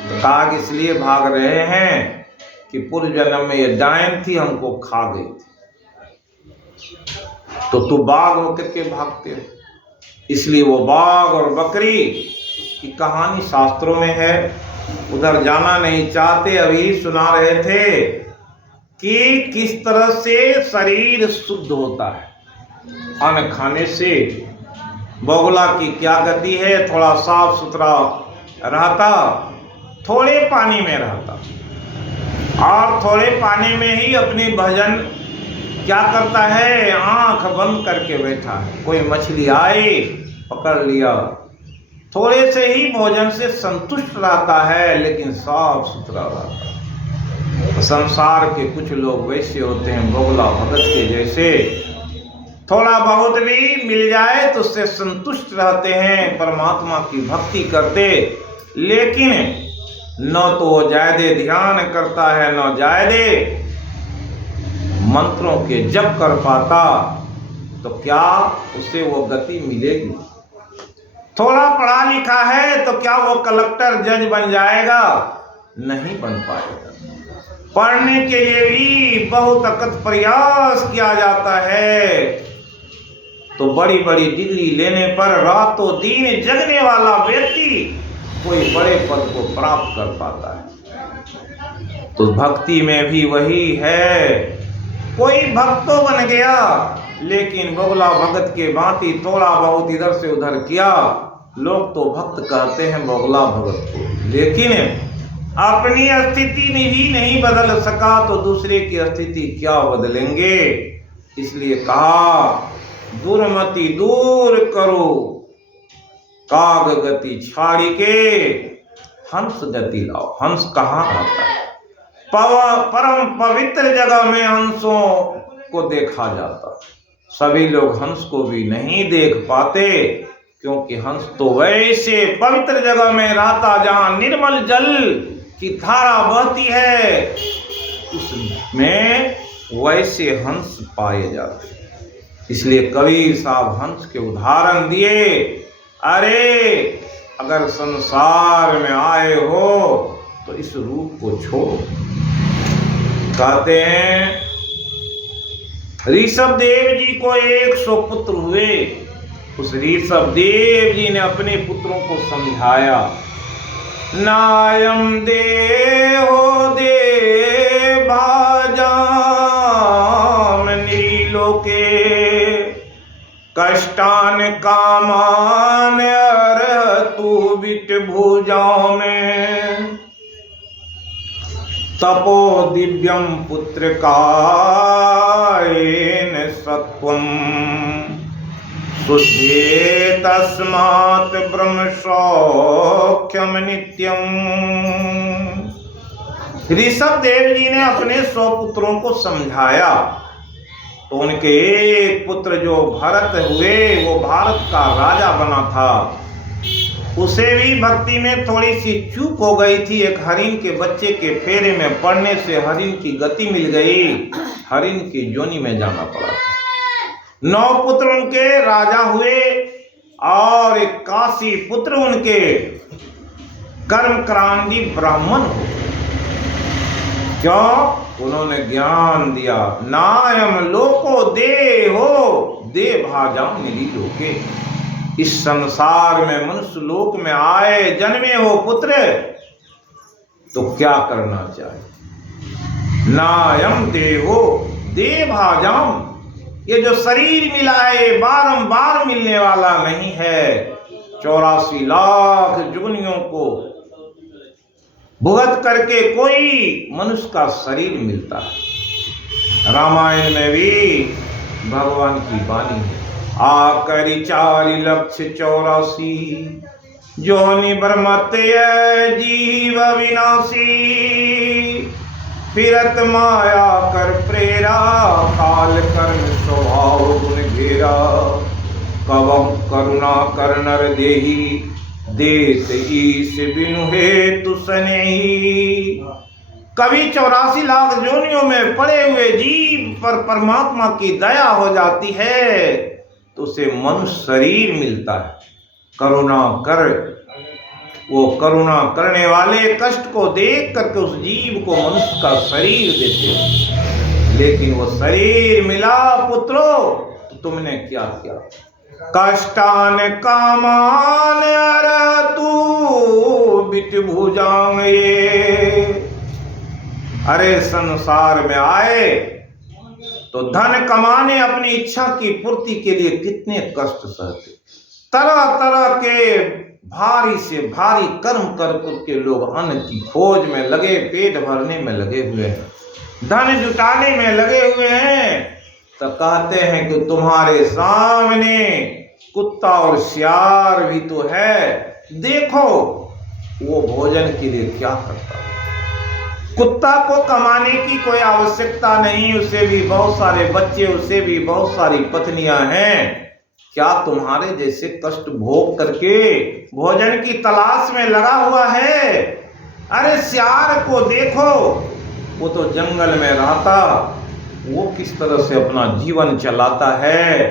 तो कहा कि इसलिए भाग रहे हैं कि पूर्व जन्म में ये डायन थी, हमको खा गई थी। तो तू बाघ होकर के भागते हो। इसलिए वो बाघ और बकरी की कहानी शास्त्रों में है। उधर जाना नहीं चाहते। अभी सुना रहे थे कि किस तरह से शरीर शुद्ध होता है अन्न खाने से। बगुला की क्या गति है? थोड़ा साफ सुथरा रहता, थोड़े पानी में रहता, और थोड़े पानी में ही अपनी भजन क्या करता है, आंख बंद करके बैठा है। कोई मछली आई, पकड़ लिया, थोड़े से ही भोजन से संतुष्ट रहता है, लेकिन साफ सुथरा रहता है। तो संसार के कुछ लोग वैसे होते हैं, बगुला भगत के जैसे, थोड़ा बहुत भी मिल जाए तो उससे संतुष्ट रहते हैं, परमात्मा की भक्ति करते, लेकिन न तो वो ज्यादा ध्यान करता है, न ज्यादा मंत्रों के जप कर पाता, तो क्या उसे वो गति मिलेगी? थोड़ा पढ़ा लिखा है तो क्या वो कलेक्टर जज बन जाएगा? नहीं बन पाएगा। पढ़ने के लिए भी बहुत अकथ प्रयास किया जाता है, तो बड़ी बड़ी डिग्री लेने पर रातों दिन जगने वाला व्यक्ति कोई बड़े पद को प्राप्त कर पाता है। तो भक्ति में भी वही है, कोई भक्त तो बन गया, लेकिन बगुला भगत के भांति थोड़ा बहुत इधर से उधर किया। लोग तो भक्त कहते हैं बगुला भगत को, लेकिन अपनी स्थिति भी नहीं बदल सका तो दूसरे की स्थिति क्या बदलेंगे? इसलिए कहा, दुर्मति दूर करो, काग गति छाड़ी के हंस गति लाओ। हंस कहाँ आता है? परम पवित्र जगह में हंसों को देखा जाता। सभी लोग हंस को भी नहीं देख पाते, क्योंकि हंस तो वैसे पवित्र जगह में रहता जहां निर्मल जल की धारा बहती है, उसमें वैसे हंस पाए जाते। इसलिए कबीर साहब हंस के उदाहरण दिए। अरे अगर संसार में आए हो तो इस रूप को छोड़ो। कहते हैं ऋषभ देव जी को 100 पुत्र हुए। उस ऋषभ देव जी ने अपने पुत्रों को समझाया, नायम देहो दे भाजाम नीलोके कष्टान कामान तू बिट भुजाओं में तपो दिव्यम पुत्र कायेन सत्वम शुद्धे तस्मात् ब्रह्म सौख्यम नित्यम। ऋषभ देव जी ने अपने 100 पुत्रों को समझाया, तो उनके एक पुत्र जो भरत हुए, वो भारत का राजा बना था। उसे भी भक्ति में थोड़ी सी चूक हो गई थी। एक हरिण के बच्चे के फेरे में पड़ने से हरिण की गति मिल गई, हरिण की जोनी में जाना पड़ा। 9 पुत्र उनके राजा हुए और 81 पुत्र उनके कर्मकांडी ब्राह्मण हो। क्यों? उन्होंने ज्ञान दिया। नायम लोको देहो दे भाजाम नीलो के। इस संसार में मनुष्य लोक में आए, जन्मे हो पुत्र, तो क्या करना चाहिए? नायम देहो दे भाजाम। ये जो शरीर मिला है बारंबार मिलने वाला नहीं है। 84 लाख जुगनियों को भुगत करके कोई मनुष्य का शरीर मिलता है। रामायण में भी भगवान की वाणी है, आकरि 4 लक्ष 84 जोनि ब्रह्मत्य जीव विनाशी फिरत माया कर प्रेरा काल कर्म स्वभाव गुण घेरा कवम करुणा कर नर देही देत ईश बिनु हेतु सनेही। कभी 84 लाख जोनियों में पड़े हुए जीव पर परमात्मा की दया हो जाती है तो उसे मनुष्य शरीर मिलता है। करुणा कर, वो करुणा करने वाले कष्ट को देख करके उस जीव को मनुष्य का शरीर देते हैं। लेकिन वो शरीर मिला पुत्रो तो तुमने क्या किया? कष्टान कामान तू बिट भुजाएं। अरे संसार में आए तो धन कमाने, अपनी इच्छा की पूर्ति के लिए कितने कष्ट सहते, तरह तरह के भारी से भारी कर्म कर के लोग अन्न की खोज में लगे, पेट भरने में लगे हुए हैं, धन जुटाने में लगे हुए हैं, तो कहते हैं कि तुम्हारे सामने कुत्ता और सियार भी तो है, देखो वो भोजन के लिए क्या करता है। कुत्ता को कमाने की कोई आवश्यकता नहीं, उसे भी बहुत सारे बच्चे, उसे भी बहुत सारी पत्नियां हैं, क्या तुम्हारे जैसे कष्ट भोग करके भोजन की तलाश में लगा हुआ है। अरे सियार को देखो, वो तो जंगल में रहता, वो किस तरह से अपना जीवन चलाता है,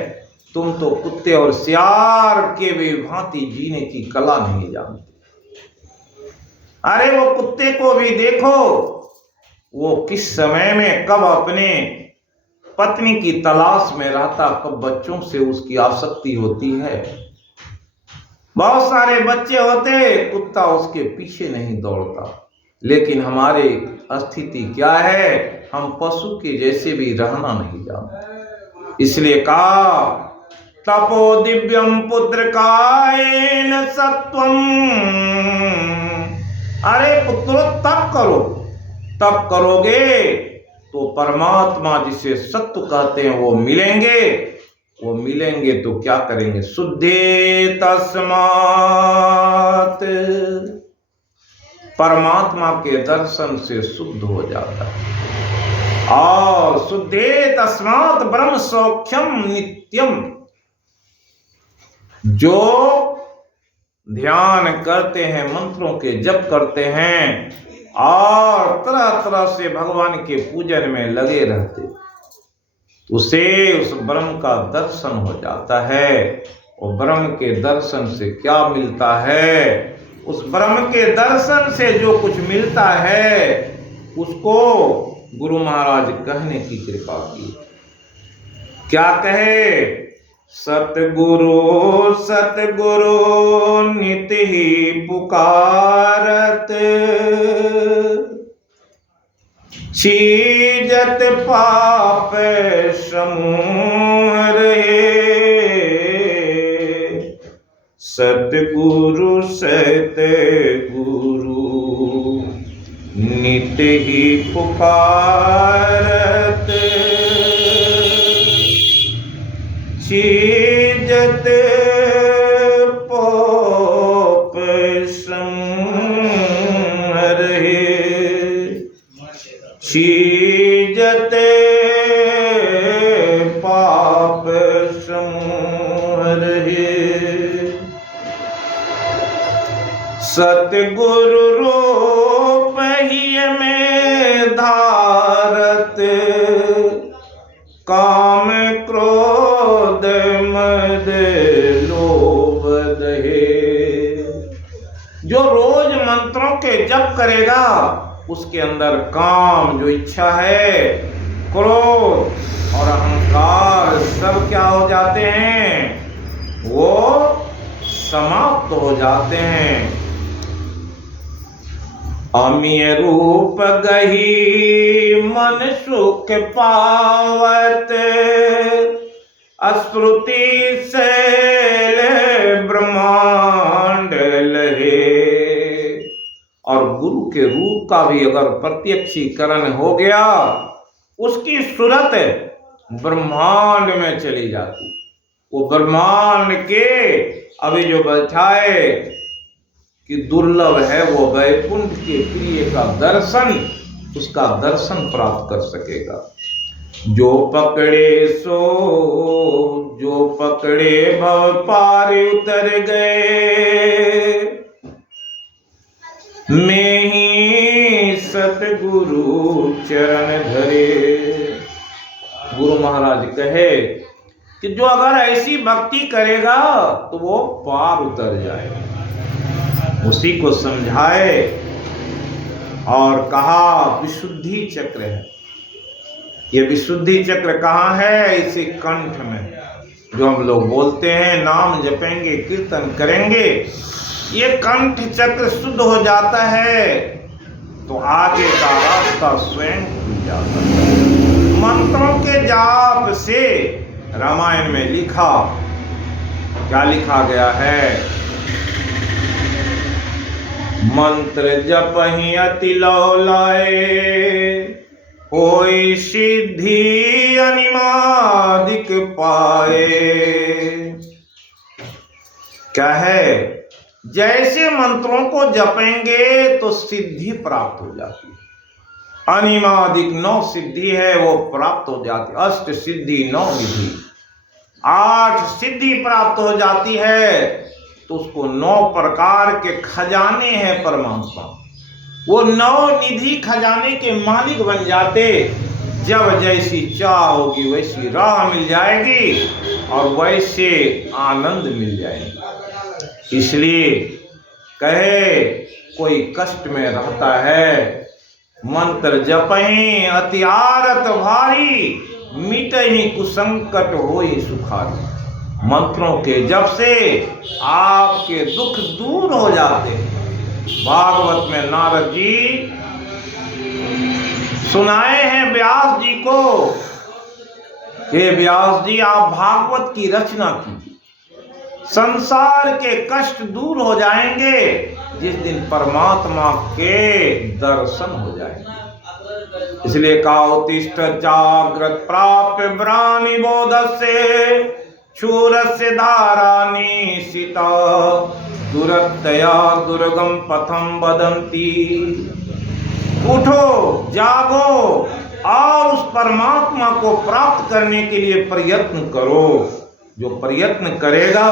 तुम तो कुत्ते और सियार के भी भांति जीने की कला नहीं जानते। अरे वो कुत्ते को भी देखो, वो किस समय में कब अपने पत्नी की तलाश में रहता, कब बच्चों से उसकी आसक्ति होती है। बहुत सारे बच्चे होते, कुत्ता उसके पीछे नहीं दौड़ता। लेकिन हमारी स्थिति क्या है, हम पशु के जैसे भी रहना नहीं जानते। इसलिए कहा तपो दिव्यम पुत्र कायेन सत्वम। अरे पुत्रो तप करो, तप करोगे तो परमात्मा जिसे सत्व कहते हैं वो मिलेंगे। वो मिलेंगे तो क्या करेंगे, शुद्धे तस्मात्, परमात्मा के दर्शन से शुद्ध हो जाता है। और शुद्धे तस्मात् ब्रह्म सौख्यम नित्यम, जो ध्यान करते हैं, मंत्रों के जप करते हैं और तरह तरह से भगवान के पूजन में लगे रहते, उसे उस ब्रह्म का दर्शन हो जाता है। और ब्रह्म के दर्शन से क्या मिलता है, उस ब्रह्म के दर्शन से जो कुछ मिलता है उसको गुरु महाराज कहने की कृपा की। क्या कहे, सतगुरु सतगुरु नित ही पुकारत, छीजत पाप समूह रहे। सतगुरु सतगुरु नित ही पुकारत, छीजत पाप समूह रहे। छीजत पाप समूह रहे। सतगुरु रूप ही में धारत, काम क्रोध मद लोभ दहे। जो रोज मंत्रों के जप करेगा उसके अंदर काम, जो इच्छा है, क्रोध और अहंकार सब क्या हो जाते हैं, वो समाप्त हो जाते हैं। अमीय रूप गही मन सुख पावत, स्मृति शैल ब्रह्मांड लहे। और गुरु के रूप का भी अगर प्रत्यक्षीकरण हो गया, उसकी सूरत ब्रह्मांड में चली जाती। वो ब्रह्मांड के अभी जो बैठाए कि दुर्लभ है, वो वैकुंठ के प्रिय का दर्शन, उसका दर्शन प्राप्त कर सकेगा। जो पकड़े सो, जो पकड़े भव पार उतर गए, मैं ही सतगुरु चरण धरे। गुरु महाराज कहे कि जो अगर ऐसी भक्ति करेगा तो वो पार उतर जाएगा। उसी को समझाए और कहा विशुद्धि चक्र है। ये विशुद्धि चक्र कहाँ है, इसी कंठ में। जो हम लोग बोलते हैं, नाम जपेंगे, कीर्तन करेंगे, ये कंठ चक्र शुद्ध हो जाता है तो आगे का रास्ता स्वयं खुल जाता है। मंत्रों के जाप से रामायण में लिखा, क्या लिखा गया है, मंत्र जपहि अति लौलाए, होई सिद्धि अनिमादिक पाए। क्या है, जैसे मंत्रों को जपेंगे तो सिद्धि प्राप्त हो जाती है। अनिमादिक 9 सिद्धि है वो प्राप्त हो जाती, अष्ट सिद्धि 9 निधि, 8 सिद्धि प्राप्त हो जाती है। तो उसको 9 प्रकार के खजाने हैं परमात्मा, वो 9 निधि खजाने के मालिक बन जाते। जब जैसी चाह होगी वैसी राह मिल जाएगी और वैसे आनंद मिल जाएगा। इसलिए कहे कोई कष्ट में रहता है, मंत्र जपहि अति आरत भारी, मिटहि कुसंकट होई सुखारी। मंत्रों के जप से आपके दुख दूर हो जाते हैं। भागवत में नारद जी सुनाए हैं व्यास जी को कि व्यास जी आप भागवत की रचना कीजिए, संसार के कष्ट दूर हो जाएंगे जिस दिन परमात्मा के दर्शन हो जाएंगे। इसलिए कहा उत्तिष्ठ जाग्रत प्राप्य ब्राह्मी बोधस्य, शूरस्य धारानि सीता, दुरत्तया दुर्गम पथम वदन्ति। उठो, जागो और उस परमात्मा को प्राप्त करने के लिए प्रयत्न करो। जो प्रयत्न करेगा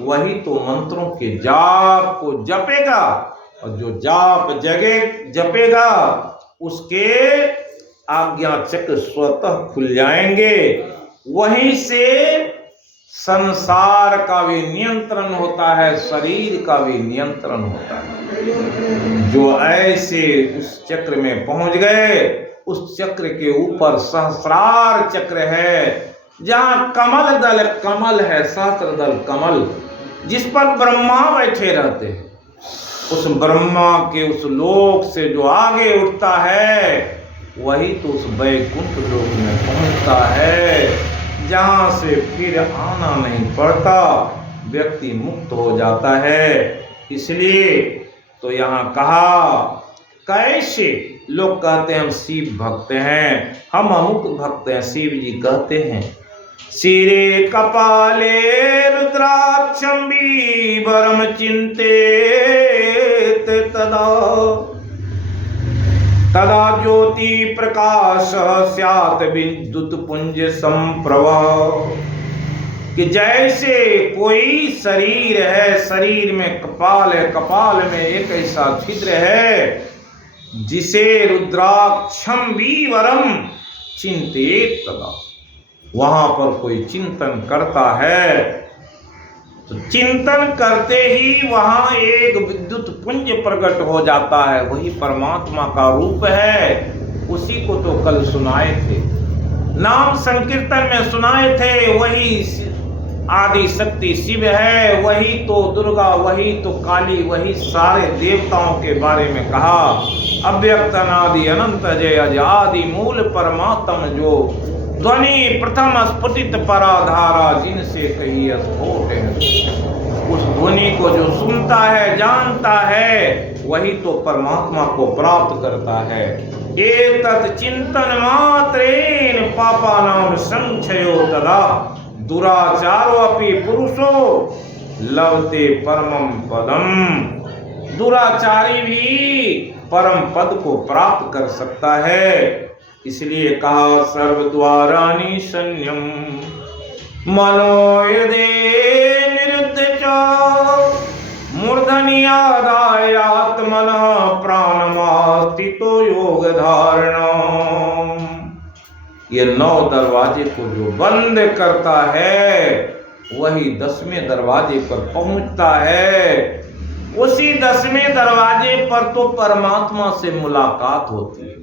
वही तो मंत्रों के जाप को जपेगा, और जो जाप जपेगा उसके आज्ञा चक्र स्वतः खुल जाएंगे। वहीं से संसार का भी नियंत्रण होता है, शरीर का भी नियंत्रण होता है। जो ऐसे उस चक्र में पहुंच गए, उस चक्र के ऊपर सहस्रार चक्र है, जहां कमल दल कमल है, सहस्त्र दल कमल, जिस पर ब्रह्मा बैठे रहते हैं। उस ब्रह्मा के उस लोक से जो आगे उठता है वही तो उस वैकुंठ लोक में पहुंचता है, जहां से फिर आना नहीं पड़ता, व्यक्ति मुक्त हो जाता है। इसलिए तो यहाँ कहा, कैसे लोग कहते हैं हम शिव भक्त हैं, हम अमुक भक्त हैं। शिव जी कहते हैं सिरे कपाले रुद्राक्षं बीभरम चिंतेत तदा, तदा ज्योति प्रकाश स्यात् विद्युत पुंज संप्रभा। कि जैसे कोई शरीर है, शरीर में कपाल है, कपाल में एक ऐसा छिद्र है जिसे रुद्राक्षं बीभरम चिंतेत तदा, वहां पर कोई चिंतन करता है तो चिंतन करते ही वहां एक विद्युत पुंज प्रकट हो जाता है, वही परमात्मा का रूप है। उसी को तो कल सुनाए थे, नाम संकीर्तन में सुनाए थे। वही आदि शक्ति शिव है, वही तो दुर्गा, वही तो काली, वही सारे देवताओं के बारे में कहा। अव्यक्त अनादि अनंत जय अज आदि मूल परमात्म, जो ध्वनि प्रथम स्फुटित पराधारा, जिनसे कही स्फोट है। उस ध्वनि को जो सुनता है, जानता है, वही तो परमात्मा को प्राप्त करता है। एतत् चिंतन मात्रेण पापानां संक्षयो तदा, दुराचारो अपि पुरुषो लभते परमं पदम। दुराचारी भी परम पद को प्राप्त कर सकता है। इसलिए कहा सर्वद्वाराणि शून्यं मनोहृदे निरुद्ध च, मूर्धनि आदाय आत्मनः प्राणमास्थितो योग धारणा। ये 9 दरवाजे को जो बंद करता है वही 10वें दरवाजे पर पहुंचता है। उसी 10वें दरवाजे पर तो परमात्मा से मुलाकात होती है।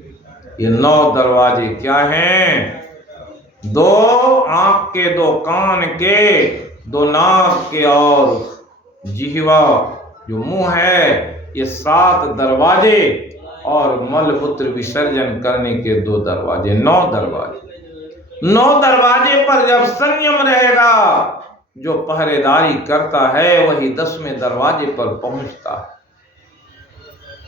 ये 9 दरवाजे क्या हैं? 2 आंख के, 2 कान के, 2 नाक के और जिह्वा जो मुंह है, ये 7 दरवाजे, और मलमूत्र विसर्जन करने के 2 दरवाजे, 9 दरवाजे। 9 दरवाजे पर जब संयम रहेगा, जो पहरेदारी करता है वही 10वें दरवाजे पर पहुंचता है।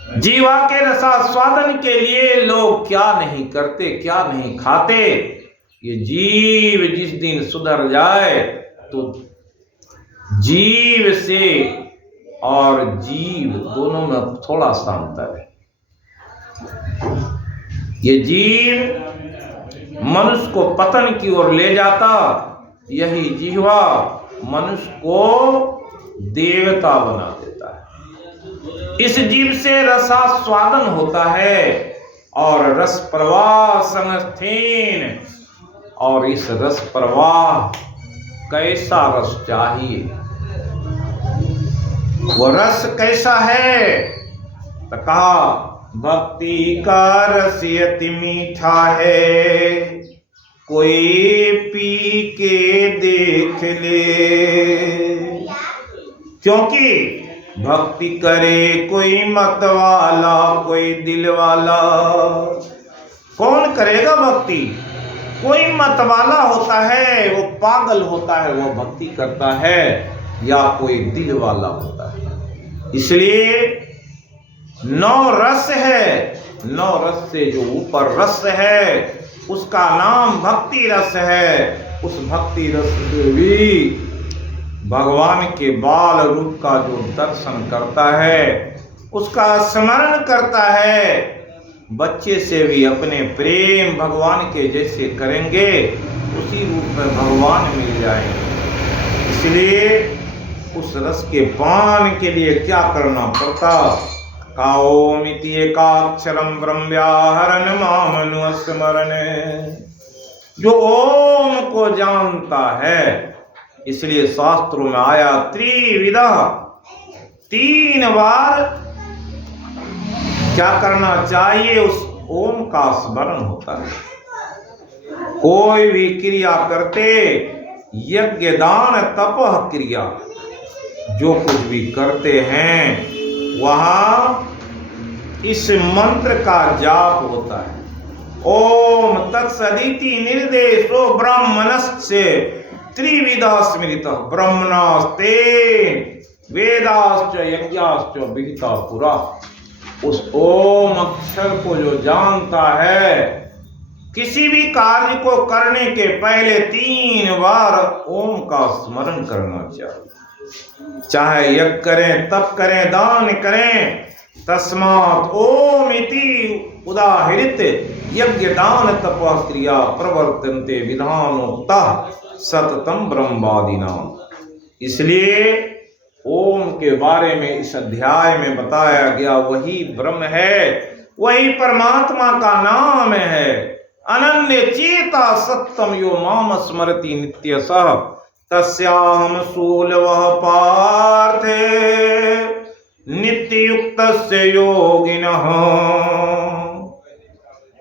जीवा के रसास्वादन के लिए लोग क्या नहीं करते, क्या नहीं खाते। ये जीव जिस दिन सुधर जाए तो जीव से और जीव दोनों में थोड़ा सा अंतर है। ये जीव मनुष्य को पतन की ओर ले जाता, यही जीवा मनुष्य को देवता बना देता है। इस जीव से रसास्वादन होता है और रस प्रवाह संस्थेन, और इस रस प्रवाह कैसा रस चाहिए, वो रस कैसा है? तो कहा भक्ति का रस अति मीठा है, कोई पी के देख ले। क्योंकि भक्ति करे कोई मत वाला, कोई दिल वाला। कौन करेगा भक्ति? कोई मत वाला होता है, वो पागल होता है, वो भक्ति करता है, या कोई दिल वाला होता है। इसलिए 9 रस है, 9 रस से जो ऊपर रस है उसका नाम भक्ति रस है। उस भक्ति रस में भी भगवान के बाल रूप का जो दर्शन करता है, उसका स्मरण करता है, बच्चे से भी अपने प्रेम भगवान के जैसे करेंगे, उसी रूप में भगवान मिल जाएंगे। इसलिए उस रस के पान के लिए क्या करना पड़ता? काओमिति एकाक्षरम ब्रह्म व्याहरण मामनुस्मरण। जो ओम को जानता है, इसलिए शास्त्रों में आया त्रिविधा, 3 बार क्या करना चाहिए? उस ओम का स्मरण होता है। कोई भी क्रिया करते, यज्ञ दान तपः क्रिया, जो कुछ भी करते हैं वहां इस मंत्र का जाप होता है। ओम तत्सदिति निर्देशो ब्राह्मणस्य त्रिविधा स्मृतः ब्रह्मणास्ते वेदाश्च यज्ञाश्च विहिता पुरा। उस ओम अक्षर को जो जानता है, किसी भी कार्य को करने के पहले 3 बार ओम का स्मरण करना चाहिए। चाहे यज्ञ करें, तप करें, दान करें, तस्मात् ओम इति उदाहृत यज्ञ दान तपः क्रिया प्रवर्तन्ते विधानोक्तः सततम ब्रह्मादिनाम। इसलिए ओम के बारे में इस अध्याय में बताया गया वही ब्रह्म है, वही परमात्मा का नाम है। अनन्य चेता सत्यम यो माम स्मरति नित्यसः तस्याहं शूलवः पार्थ नित्ययुक्तस्य योगिनः।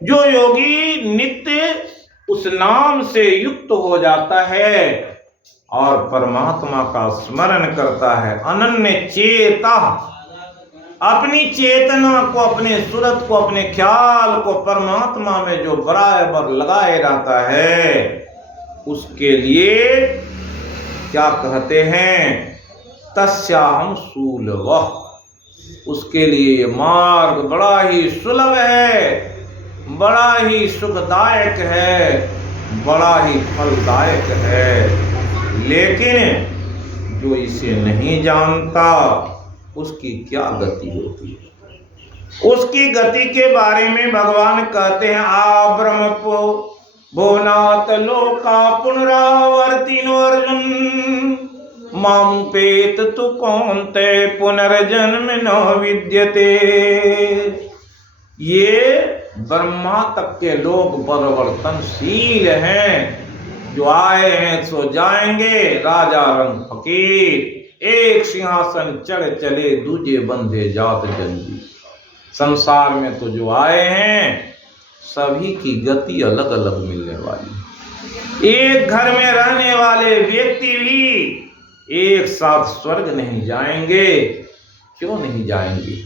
जो योगी नित्य उस नाम से युक्त हो जाता है और परमात्मा का स्मरण करता है, अनन्य चेता, अपनी चेतना को, अपने सूरत को, अपने ख्याल को परमात्मा में जो बराबर लगाए रहता है, उसके लिए क्या कहते हैं? तस्याहं शूलवः। उसके लिए ये मार्ग बड़ा ही सुलभ है, बड़ा ही सुखदायक है, बड़ा ही फलदायक है। लेकिन जो इसे नहीं जानता, उसकी क्या गति होती है? उसकी गति के बारे में भगवान कहते हैं, आ ब्रह्मपो भुवनात् लोका पुनरावर्तिनो अर्जुन मामुपेत तु कौन्ते पुनर्जन्म न विद्यते। ये ब्रह्मा तक के लोग परिवर्तनशील हैं, जो आए हैं सो जाएंगे। राजा रंग फकीर, एक सिंहासन चढ़ चले, दूजे बंधे जात जंजी। संसार में तो जो आए हैं सभी की गति अलग अलग मिलने वाली। एक घर में रहने वाले व्यक्ति भी एक साथ स्वर्ग नहीं जाएंगे। क्यों नहीं जाएंगे?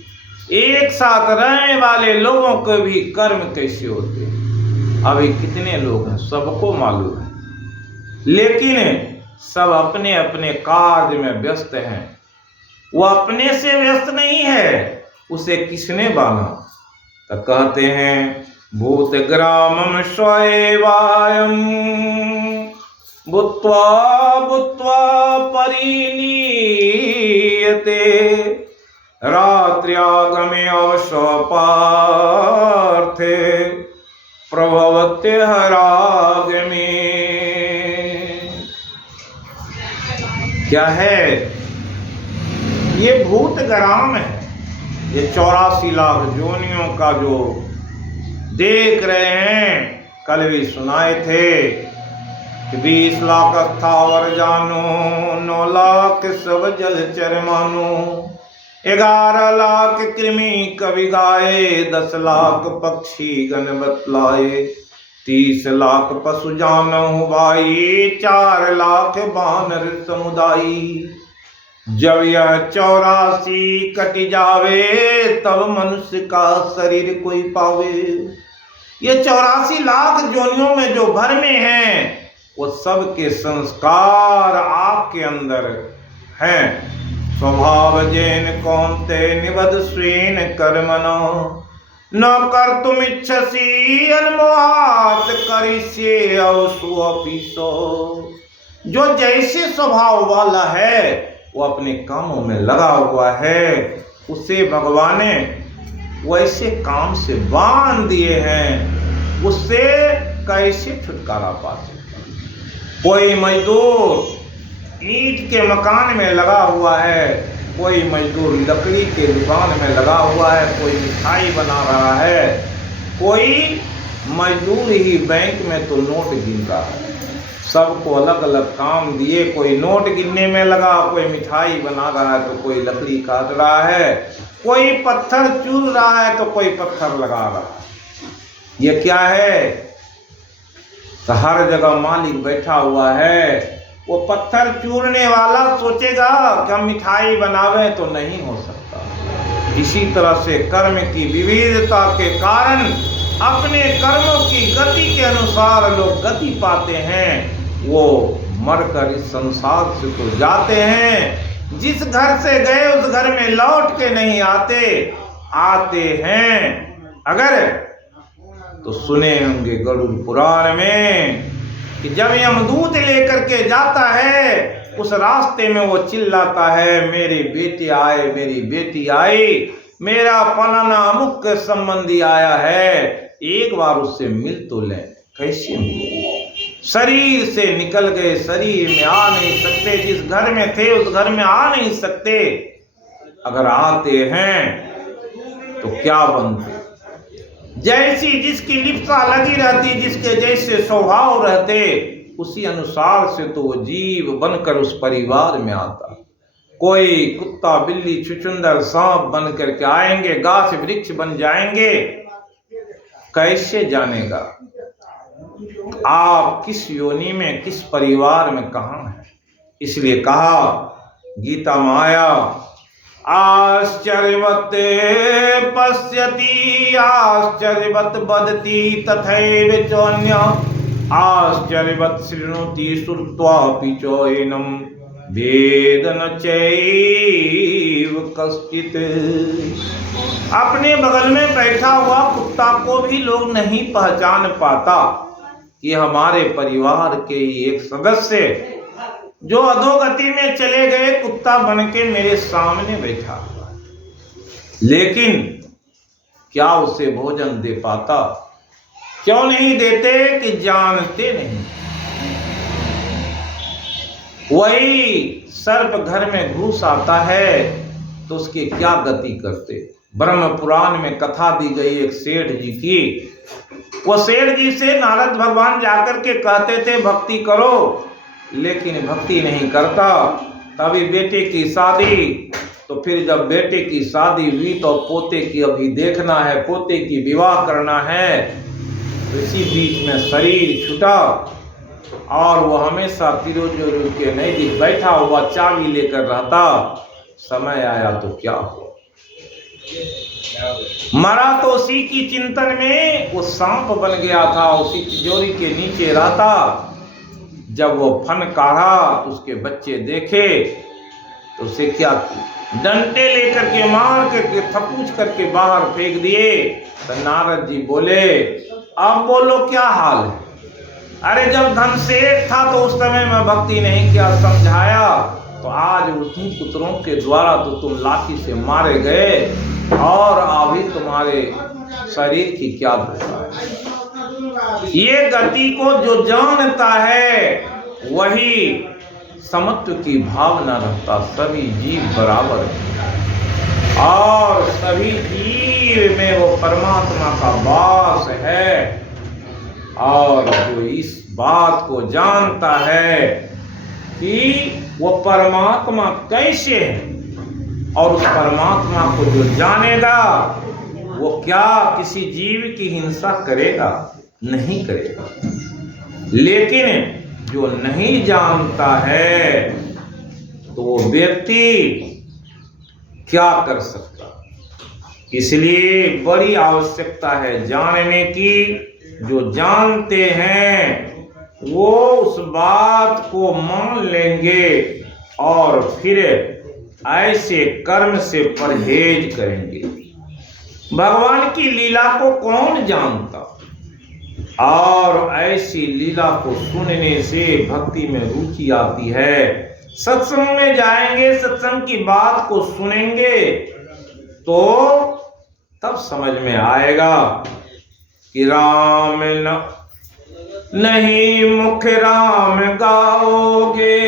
एक साथ रहने वाले लोगों के भी कर्म कैसे होते हैं? अभी कितने लोग हैं सबको मालूम है, लेकिन सब अपने अपने कार्य में व्यस्त हैं। वो अपने से व्यस्त नहीं है, उसे किसने बाना? तो कहते हैं भूत ग्रामम स्वयं भूत्वा भूत्वा परिणीयते रात्र्यागमे अवसपार्थे प्रभवते हरागमे। क्या है? ये भूत ग्राम है। ये 84 लाख जोनियों का जो देख रहे हैं, कल भी सुनाए थे कि 20 लाख अस्थावर जानो, 9 लाख सब जलचर मानो, 11 लाख कृमि कवि गाए, 10 लाख पक्षी गण बतलाए, 30 लाख पशु जानहु भाई, 4 लाख बानर समुदायी। जब यह 84 कट जावे, तब मनुष्य का शरीर कोई पावे। ये 84 लाख जोनियों में जो भर में हैं, वो सब के संस्कार आपके अंदर हैं। स्वभाव जैन कौन्ते निबद्ध स्वेन कर्मणो, न कर्तुम इच्छसि अन्मोहात् करिष्ये अवसुअपिसो। जो जैसे स्वभाव वाला है वो अपने कामों में लगा हुआ है, उसे भगवान ने वैसे काम से बांध दिए हैं, उससे कैसे छुटकारा पा सकता? कोई मजदूर ईंट के मकान में लगा हुआ है, कोई मजदूर लकड़ी के दुकान में लगा हुआ है, कोई मिठाई बना रहा है, कोई मजदूर ही बैंक में तो नोट गिन रहा है। सबको अलग अलग काम दिए, कोई नोट गिनने में लगा, कोई मिठाई बना रहा है, तो कोई लकड़ी काट रहा है, कोई पत्थर चूर रहा है, तो कोई पत्थर लगा रहा है। ये क्या है? तो हर जगह मालिक बैठा हुआ है। वो पत्थर चूरने वाला सोचेगा कि हम मिठाई बनावे, तो नहीं हो सकता। इसी तरह से कर्म की विविधता के कारण अपने कर्मों की गति के अनुसार लोग गति पाते हैं। वो मरकर इस संसार से तो जाते हैं, जिस घर से गए उस घर में लौट के नहीं आते हैं। अगर तो सुने होंगे गरुड़ पुराण में कि जब यमदूत लेकर के जाता है, उस रास्ते में वो चिल्लाता है, मेरे बेटे आए, मेरी बेटी आई, मेरा फलाना मुख्य संबंधी आया है, एक बार उससे मिल तो लें। कैसे मिले? शरीर से निकल गए, शरीर में आ नहीं सकते, जिस घर में थे उस घर में आ नहीं सकते। अगर आते हैं तो क्या बनते? जैसी जिसकी लिप्सा लगी रहती, जिसके जैसे स्वभाव रहते, उसी अनुसार से तो वो जीव बनकर उस परिवार में आता। कोई कुत्ता बिल्ली छुछुंदर सांप बन करके आएंगे, गाछ वृक्ष बन जाएंगे, कैसे जानेगा आप किस योनि में, किस परिवार में, कहाँ हैं? इसलिए कहा गीता माया आश्चर्यवत् पश्यति आश्चर्यवत् वदति तथैव चोन्य आश्चर्यवत् शृणोति श्रुत्वापि चैनम वेद न चैव कश्चित्। अपने बगल में बैठा हुआ कुत्ता को भी लोग नहीं पहचान पाता कि हमारे परिवार के ही एक सदस्य जो अधोगति में चले गए, कुत्ता बन के मेरे सामने बैठा हुआ। लेकिन क्या उसे भोजन दे पाता? क्यों नहीं देते? कि जानते नहीं। वही सर्प घर में घुस आता है तो उसकी क्या गति करते? ब्रह्म पुराण में कथा दी गई एक सेठ जी की। वो सेठ जी से नारद भगवान जाकर के कहते थे भक्ति करो, लेकिन भक्ति नहीं करता। तभी बेटे की शादी, तो फिर जब बेटे की शादी हुई तो पोते की अभी देखना है, पोते की विवाह करना है। तो इसी बीच में शरीर छूटा और वो हमेशा तिरुजोरू के नजदीक बैठा हुआ चाबी लेकर रहता। समय आया तो क्या हुआ? मरा तो उसी की चिंतन में वो सांप बन गया था, उसी तिजोरी के नीचे रहता। जब वो फन काढ़ा तो उसके बच्चे देखे तो उसे क्या किया, डंडे लेकर के मार करके थपूच करके बाहर फेंक दिए। तो नारद जी बोले, अब बोलो क्या हाल है? अरे जब धन सेठ था तो उस समय मैं भक्ति नहीं किया, समझाया, तो आज उसी पुत्रों के द्वारा तो तुम लाठी से मारे गए और अभी तुम्हारे शरीर की क्या दशा है। ये गति को जो जानता है वही समत्व की भावना रखता, सभी जीव बराबर है और सभी जीव में वो परमात्मा का वास है। और जो इस बात को जानता है कि वो परमात्मा कैसे है और उस परमात्मा को जो जानेगा वो क्या किसी जीव की हिंसा करेगा? नहीं करेगा। लेकिन जो नहीं जानता है तो वो व्यक्ति क्या कर सकता? इसलिए बड़ी आवश्यकता है जानने की। जो जानते हैं वो उस बात को मान लेंगे और फिर ऐसे कर्म से परहेज करेंगे। भगवान की लीला को कौन जानता? और ऐसी लीला को सुनने से भक्ति में रुचि आती है। सत्संग में जाएंगे, सत्संग की बात को सुनेंगे तो तब समझ में आएगा कि राम नहीं मुख राम गाओगे,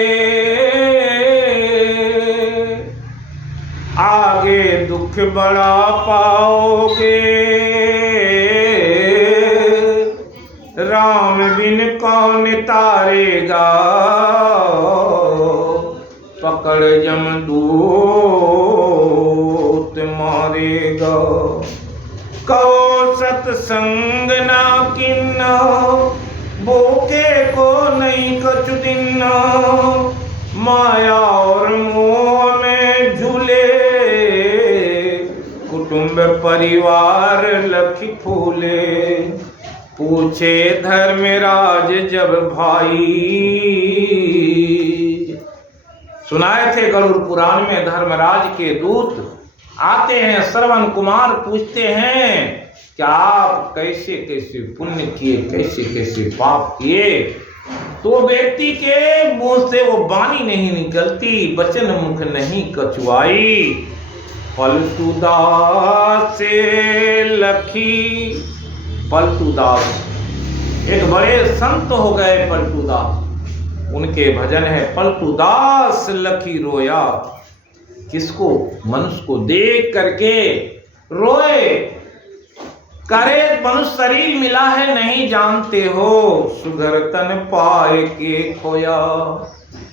आगे दुख बड़ा पाओगे। राम बिन कौन तारेगा, पकड़ जमदूत मारेगा। कहो सत्संग ना किन्ना, भूखे को नहीं कछु दिन्ना। माया और मोह में झूले, कुटुंब परिवार लखी फूले। पूछे धर्मराज जब भाई, सुनाए थे गरुड़ पुराण में, धर्मराज के दूत आते हैं, श्रवण कुमार पूछते हैं कि आप कैसे कैसे पुण्य किए, कैसे कैसे पाप किए। तो व्यक्ति के मुंह से वो वाणी नहीं निकलती, वचन मुख नहीं कछुआई। पलटूदास से लखी, पलटूदास एक बड़े संत हो गए पलटूदास। उनके भजन है, पलटूदास लखी रोया। किसको? मनुष्य को देख करके रोए। करे मनुष्य शरीर मिला है नहीं जानते हो, सुघर तन पाए के खोया।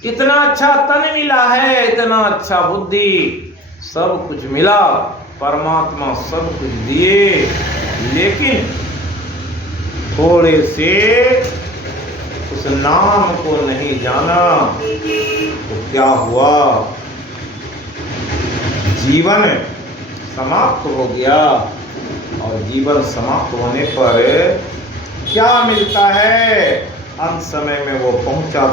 इतना अच्छा तन मिला है, इतना अच्छा बुद्धि, सब कुछ मिला, परमात्मा सब कुछ दिए, लेकिन थोड़े से उस नाम को नहीं जाना तो क्या हुआ? जीवन समाप्त हो गया। और जीवन समाप्त होने पर क्या मिलता है? अंत समय में वो पहुंचा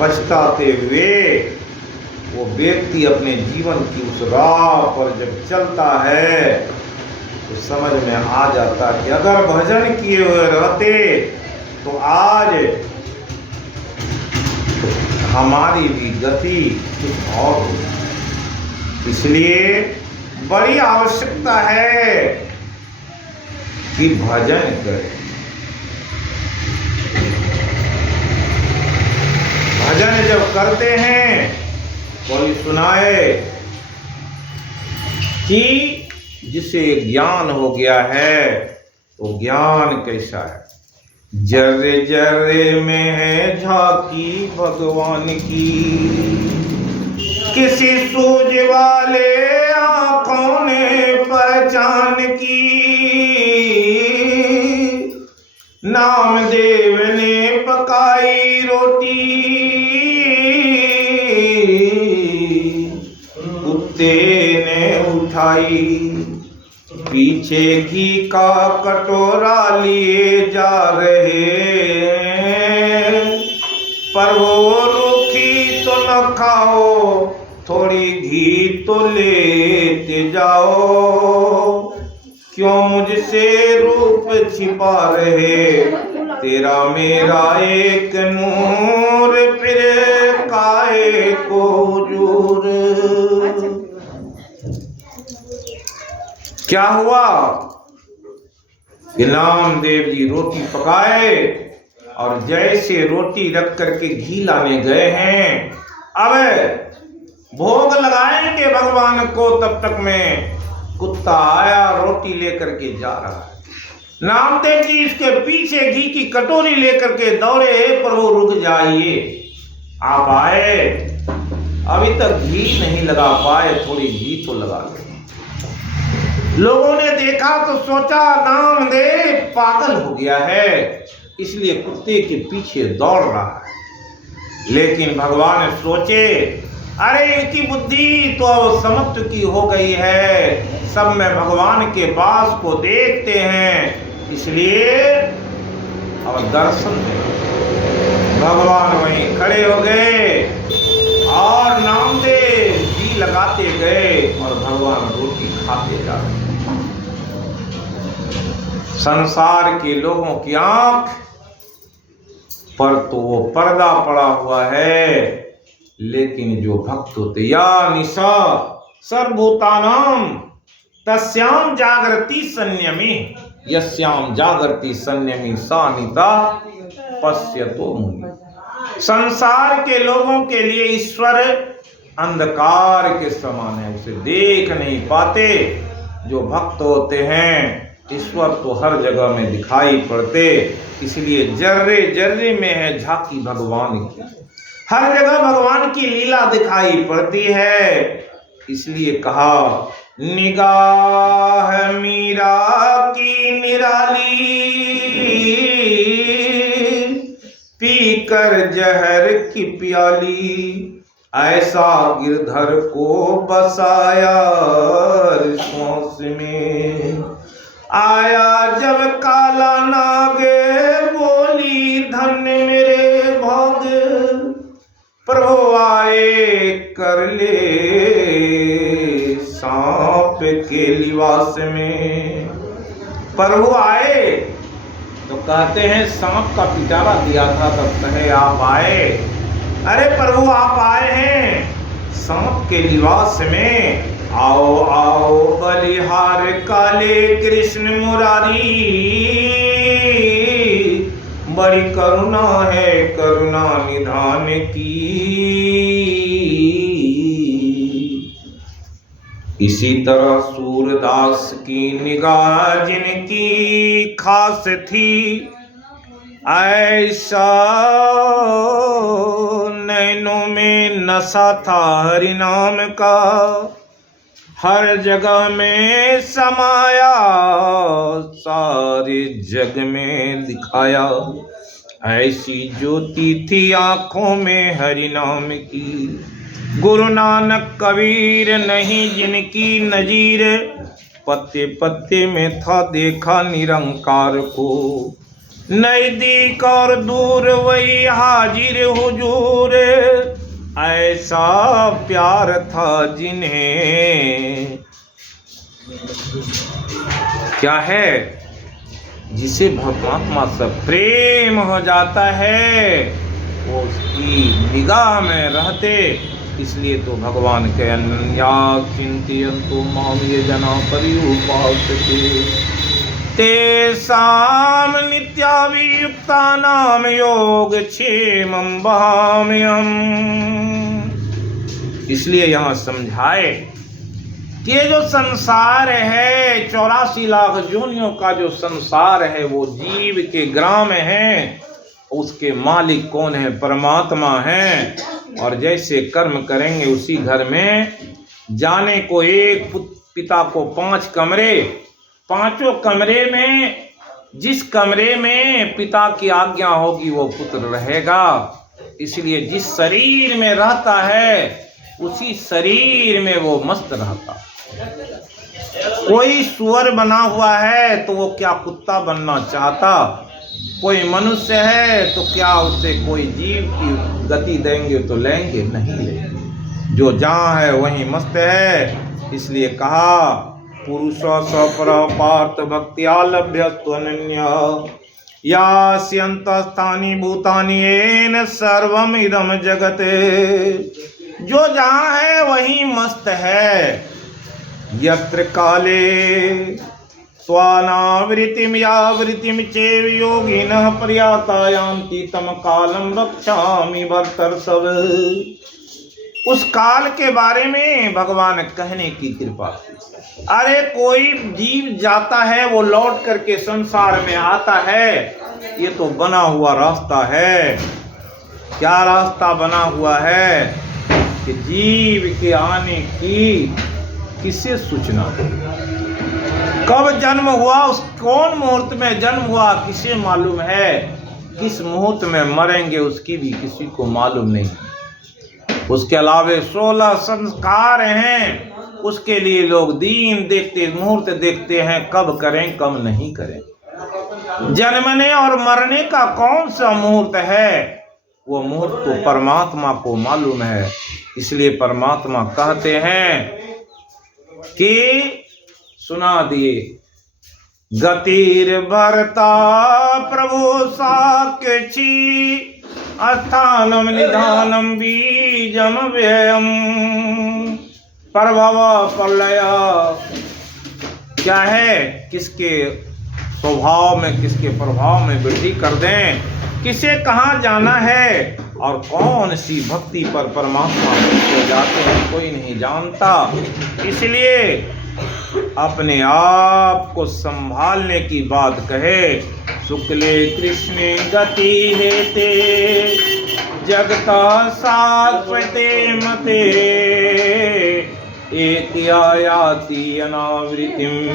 पछताते हुए वो व्यक्ति अपने जीवन की उस राह पर जब चलता है तो समझ में आ जाता कि अगर भजन किए हुए रहते तो आज हमारी भी गति कुछ और होती। इसलिए बड़ी आवश्यकता है कि भजन करें। भजन जब करते हैं कोई सुनाए कि जिसे ज्ञान हो गया है तो ज्ञान कैसा है? जर्रे जर्रे में है झांकी भगवान की, किसी सूझ वाले आंखों ने पहचान की। नामदेव ने पकाई रोटी, कुत्ते ने उठाई। पीछे घी का कटोरा लिए जा रहे, पर वो रूखी तो न खाओ, थोड़ी घी तो लेते जाओ, क्यों मुझसे रूप छिपा रहे, तेरा मेरा एक नूर फिर काहे को हुजूर। क्या हुआ कि नामदेव जी रोटी पकाए और जैसे रोटी रख करके घी लाने गए हैं, अब भोग लगाएंगे भगवान को, तब तक में कुत्ता आया रोटी लेकर के जा रहा है। नामदेव जी इसके पीछे घी की कटोरी लेकर के दौड़े, प्रभु रुक जाइए, आप आए अभी तक घी नहीं लगा पाए, थोड़ी घी तो लगा ले। लोगों ने देखा तो सोचा नामदेव पागल हो गया है, इसलिए कुत्ते के पीछे दौड़ रहा है। लेकिन भगवान सोचे अरे इनकी बुद्धि तो समाप्त की हो गई है, सब में भगवान के वास को देखते हैं, इसलिए अब दर्शन दें। भगवान वहीं खड़े हो गए और नामदेव जी लगाते गए और भगवान रोटी खाते जा रहे। संसार के लोगों की आंख पर तो वो पर्दा पड़ा हुआ है, लेकिन जो भक्त होते या निशा सर्वभूतानां तस्याम जागृति संयमी, यस्याम जागृति संयमी सा निता पश्यतो मुनि। संसार के लोगों के लिए ईश्वर अंधकार के समान है, उसे देख नहीं पाते। जो भक्त होते हैं ईश्वर तो हर जगह में दिखाई पड़ते, इसलिए जर्रे जर्रे में है झांकी भगवान की, हर जगह भगवान की लीला दिखाई पड़ती है। इसलिए कहा निगाह मीरा की निराली, पीकर जहर की प्याली, ऐसा गिरधर को बसाया सांस में। आया जब काला नागे बोली धन्य मेरे भाग, प्रभु आए कर ले सांप के लिबास में। प्रभु आए तो कहते हैं सांप का पिटारा दिया था तब कहे आप आए। अरे प्रभु आप आए हैं सांप के लिबास में, आओ आओ बलिहार काले कृष्ण मुरारी, बड़ी करुणा है करुणा निधान की। इसी तरह सूरदास की निगाह जिनकी खास थी, ऐसा नैनों में नशा था हरि नाम का, हर जगह में समाया सारे जग में दिखाया। ऐसी ज्योति थी आंखों में हरि नाम की, गुरु नानक कबीर नहीं जिनकी नजीर, पत्ते पत्ते में था देखा निरंकार को, नजदीक और दूर वही हाजिर हुजूर। ऐसा प्यार था जिन्हें क्या है, जिसे परमात्मा से प्रेम हो जाता है वो उसकी निगाह में रहते। इसलिए तो भगवान के अन्या चिंतयन्तु माम ये जना पर्युपासते, तेषां नित्याभियुक्तानां योगक्षेमं वहाम्यहम्। इसलिए यहाँ समझाए कि ये जो संसार है 84 लाख योनियों का जो संसार है वो जीव के ग्राम है, उसके मालिक कौन है, परमात्मा है। और जैसे कर्म करेंगे उसी घर में जाने को एक पिता को 5 कमरे, पांचों कमरे में जिस कमरे में पिता की आज्ञा होगी वो पुत्र रहेगा। इसलिए जिस शरीर में रहता है उसी शरीर में वो मस्त रहता। कोई सुअर बना हुआ है तो वो क्या कुत्ता बनना चाहता, कोई मनुष्य है तो क्या उससे कोई जीव की गति देंगे तो लेंगे, नहीं लेंगे। जो जहाँ है वहीं मस्त है। इसलिए कहा पुरुषो सपर पार्थ भक्त्या लभ्यस्त्वनन्य यास्यन्तस्थानि भूतानि येन सर्वम इदम जगत। जो जहाँ है वहीं मस्त है। यत्र काले स्वानावृतिम यावृतिम चैव योगिनः प्रयाता यान्ति तम कालम रक्षामि भर्तर्षभ। उस काल के बारे में भगवान कहने की कृपा की। अरे कोई जीव जाता है वो लौट करके संसार में आता है, ये तो बना हुआ रास्ता है। क्या रास्ता बना हुआ है कि जीव के आने की किसे सूचना हो, कब जन्म हुआ, उस कौन मुहूर्त में जन्म हुआ किसे मालूम है, किस मुहूर्त में मरेंगे उसकी भी किसी को मालूम नहीं। उसके अलावे 16 संस्कार हैं, उसके लिए लोग दिन देखते, मुहूर्त देखते हैं, कब करें कब नहीं करें। जन्मने और मरने का कौन सा मुहूर्त है, वो मुहूर्त तो परमात्मा को मालूम है। इसलिए परमात्मा कहते हैं कि सुना दिए गतिर भरता प्रभु साक्षी अस्थानम निधानम बीजम व्ययम प्रभव प्रलय। क्या है, किसके स्वभाव में किसके प्रभाव में वृद्धि कर दें, किसे कहाँ जाना है और कौन सी भक्ति पर परमात्मा हो जाते हैं कोई नहीं जानता। इसलिए अपने आप को संभालने की बात कहे। शुक्ले कृष्ण गति हेते जगता शाश्वते मते एक याति अनावृतिम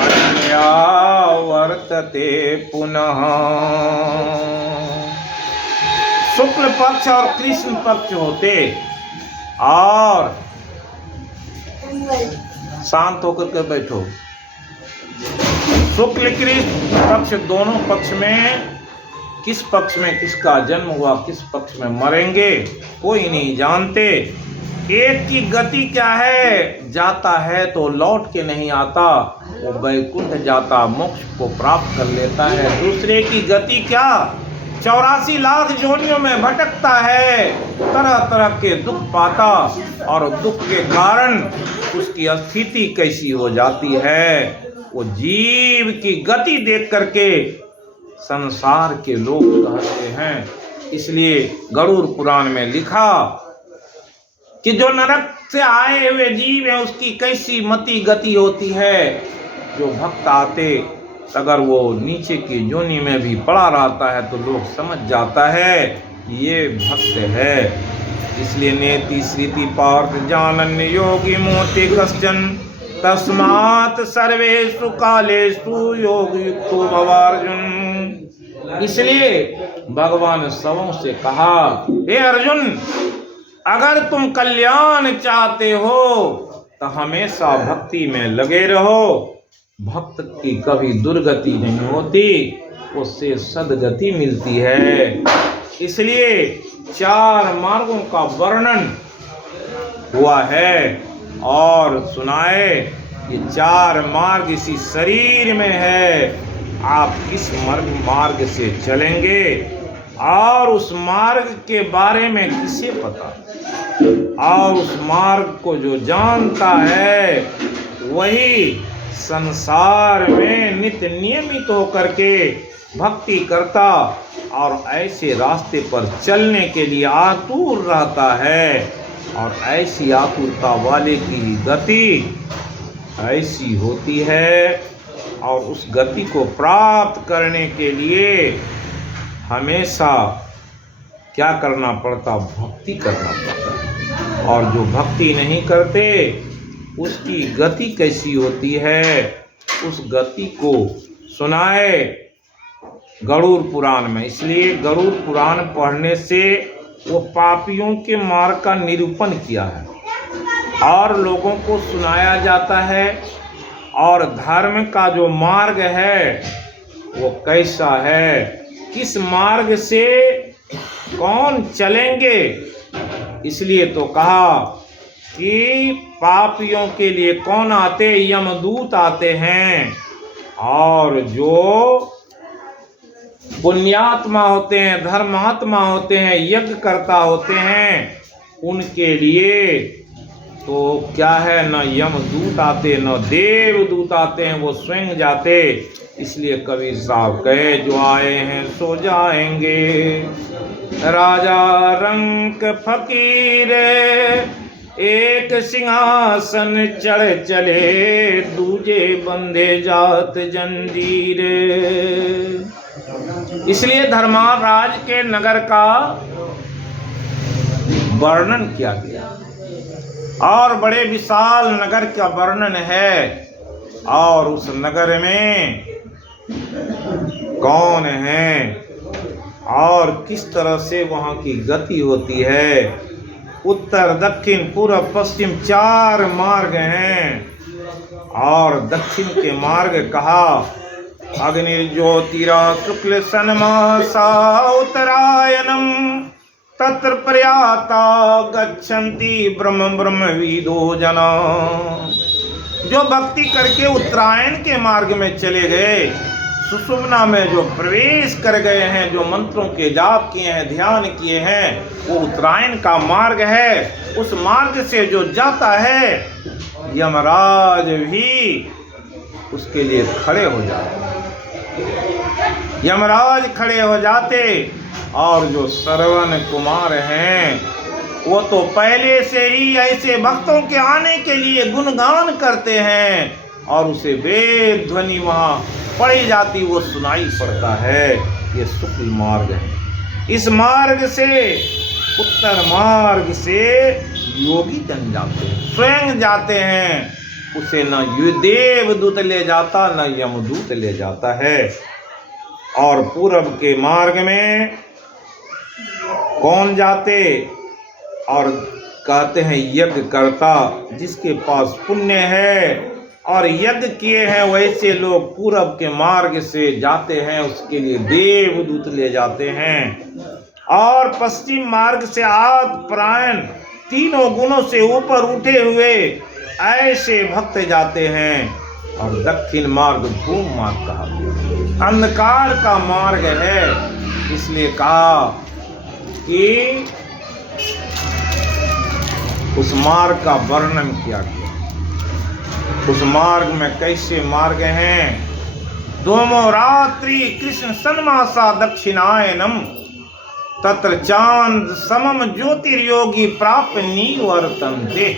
अन्या वर्तते पुनः। शुक्ल पक्ष और कृष्ण पक्ष होते, और शांत होकर के बैठो। शुक्ल कृष्ण पक्ष दोनों पक्ष में किस पक्ष में किसका जन्म हुआ, किस पक्ष में मरेंगे कोई नहीं जानते। एक की गति क्या है, जाता है तो लौट के नहीं आता, वो वैकुंठ जाता मोक्ष को प्राप्त कर लेता है। दूसरे की गति क्या, 84 लाख जोनियों में भटकता है, तरह तरह के दुख पाता, और दुख के कारण उसकी स्थिति कैसी हो जाती है। वो जीव की गति देख करके संसार के लोग कहते हैं। इसलिए गरुड़ पुराण में लिखा कि जो नरक से आए हुए जीव है उसकी कैसी मति गति होती है। जो भक्त आते, अगर वो नीचे की जोनी में भी पड़ा रहता है तो लोग समझ जाता है ये भक्त है। इसलिए नेति श्रुति पार्थ जानन्य योगी मोति कश्चन तस्मात् सर्वेषु कालेषु योगयुक्तो भवार्जुन। इसलिए भगवान सबों से कहा, हे अर्जुन, अगर तुम कल्याण चाहते हो तो हमेशा भक्ति में लगे रहो। भक्त की कभी दुर्गति नहीं होती, उससे सदगति मिलती है। इसलिए 4 मार्गों का वर्णन हुआ है और सुनाए। ये 4 मार्ग इसी शरीर में है। आप किस मार्ग से चलेंगे और उस मार्ग के बारे में किसे पता, और उस मार्ग को जो जानता है वही संसार में नित्य नियमित होकर के भक्ति करता और ऐसे रास्ते पर चलने के लिए आतुर रहता है। और ऐसी आतुरता वाले की गति ऐसी होती है, और उस गति को प्राप्त करने के लिए हमेशा क्या करना पड़ता, भक्ति करना पड़ता। और जो भक्ति नहीं करते उसकी गति कैसी होती है, उस गति को सुनाए गरुड़ पुराण में। इसलिए गरुड़ पुराण पढ़ने से वो पापियों के मार्ग का निरूपण किया है और लोगों को सुनाया जाता है। और धर्म का जो मार्ग है वो कैसा है, किस मार्ग से कौन चलेंगे इसलिए तो कहा कि पापियों के लिए कौन आते, यमदूत आते हैं, और जो पुण्यात्मा होते हैं, धर्मात्मा होते हैं, यज्ञ करता होते हैं, उनके लिए तो क्या है, न यमदूत आते न देवदूत आते हैं, वो स्वयं जाते। इसलिए कबीर साहब कहे, जो आए हैं सो जाएंगे। राजा रंक फकीर एक सिंहासन चढ़ चले, दूजे बंदे जात जंजीर। इसलिए धर्मराज के नगर का वर्णन किया गया, और बड़े विशाल नगर का वर्णन है, और उस नगर में कौन है और किस तरह से वहाँ की गति होती है। उत्तर दक्षिण पूर्व पश्चिम 4 मार्ग हैं, और दक्षिण के मार्ग कहा अग्निर्ज्योतिरा शुक्ल सन्मासा उत्तरायणम तत्र प्रयाता गच्छन्ति ब्रह्म ब्रह्मविदो जना। जो भक्ति करके उत्तरायण के मार्ग में चले गए, सुषुम्ना में जो प्रवेश कर गए हैं, जो मंत्रों के जाप किए हैं, ध्यान किए हैं, वो उत्तरायण का मार्ग है। उस मार्ग से जो जाता है, यमराज भी उसके लिए खड़े हो जाते, यमराज खड़े हो जाते। और जो श्रवण कुमार हैं, वो तो पहले से ही ऐसे भक्तों के आने के लिए गुणगान करते हैं, और उसे वेद ध्वनि वहाँ पड़ी जाती, वो सुनाई पड़ता है। ये शुक्ल मार्ग है। इस मार्ग से, उत्तर मार्ग से योगी जन जाते हैं, स्वयं जाते हैं। उसे न देवदूत ले जाता, न यमदूत ले जाता है। और पूरब के मार्ग में कौन जाते, और कहते हैं यज्ञ करता, जिसके पास पुण्य है और यज्ञ किए हैं, वैसे लोग पूरब के मार्ग से जाते हैं, उसके लिए देवदूत ले जाते हैं। और पश्चिम मार्ग से आत्मपरायण, तीनों गुणों से ऊपर उठे हुए ऐसे भक्त जाते हैं। और दक्षिण मार्ग धूम मार्ग कहा, अंधकार का मार्ग है। इसलिए कहा कि उस मार्ग का वर्णन किया गया। उस मार्ग में कैसे मार्ग हैं, दोमो रात्रि कृष्ण सन्मासा दक्षिणायनम तत्र चांद समम ज्योतिर्योगी प्राप्त निवर्तन्ते।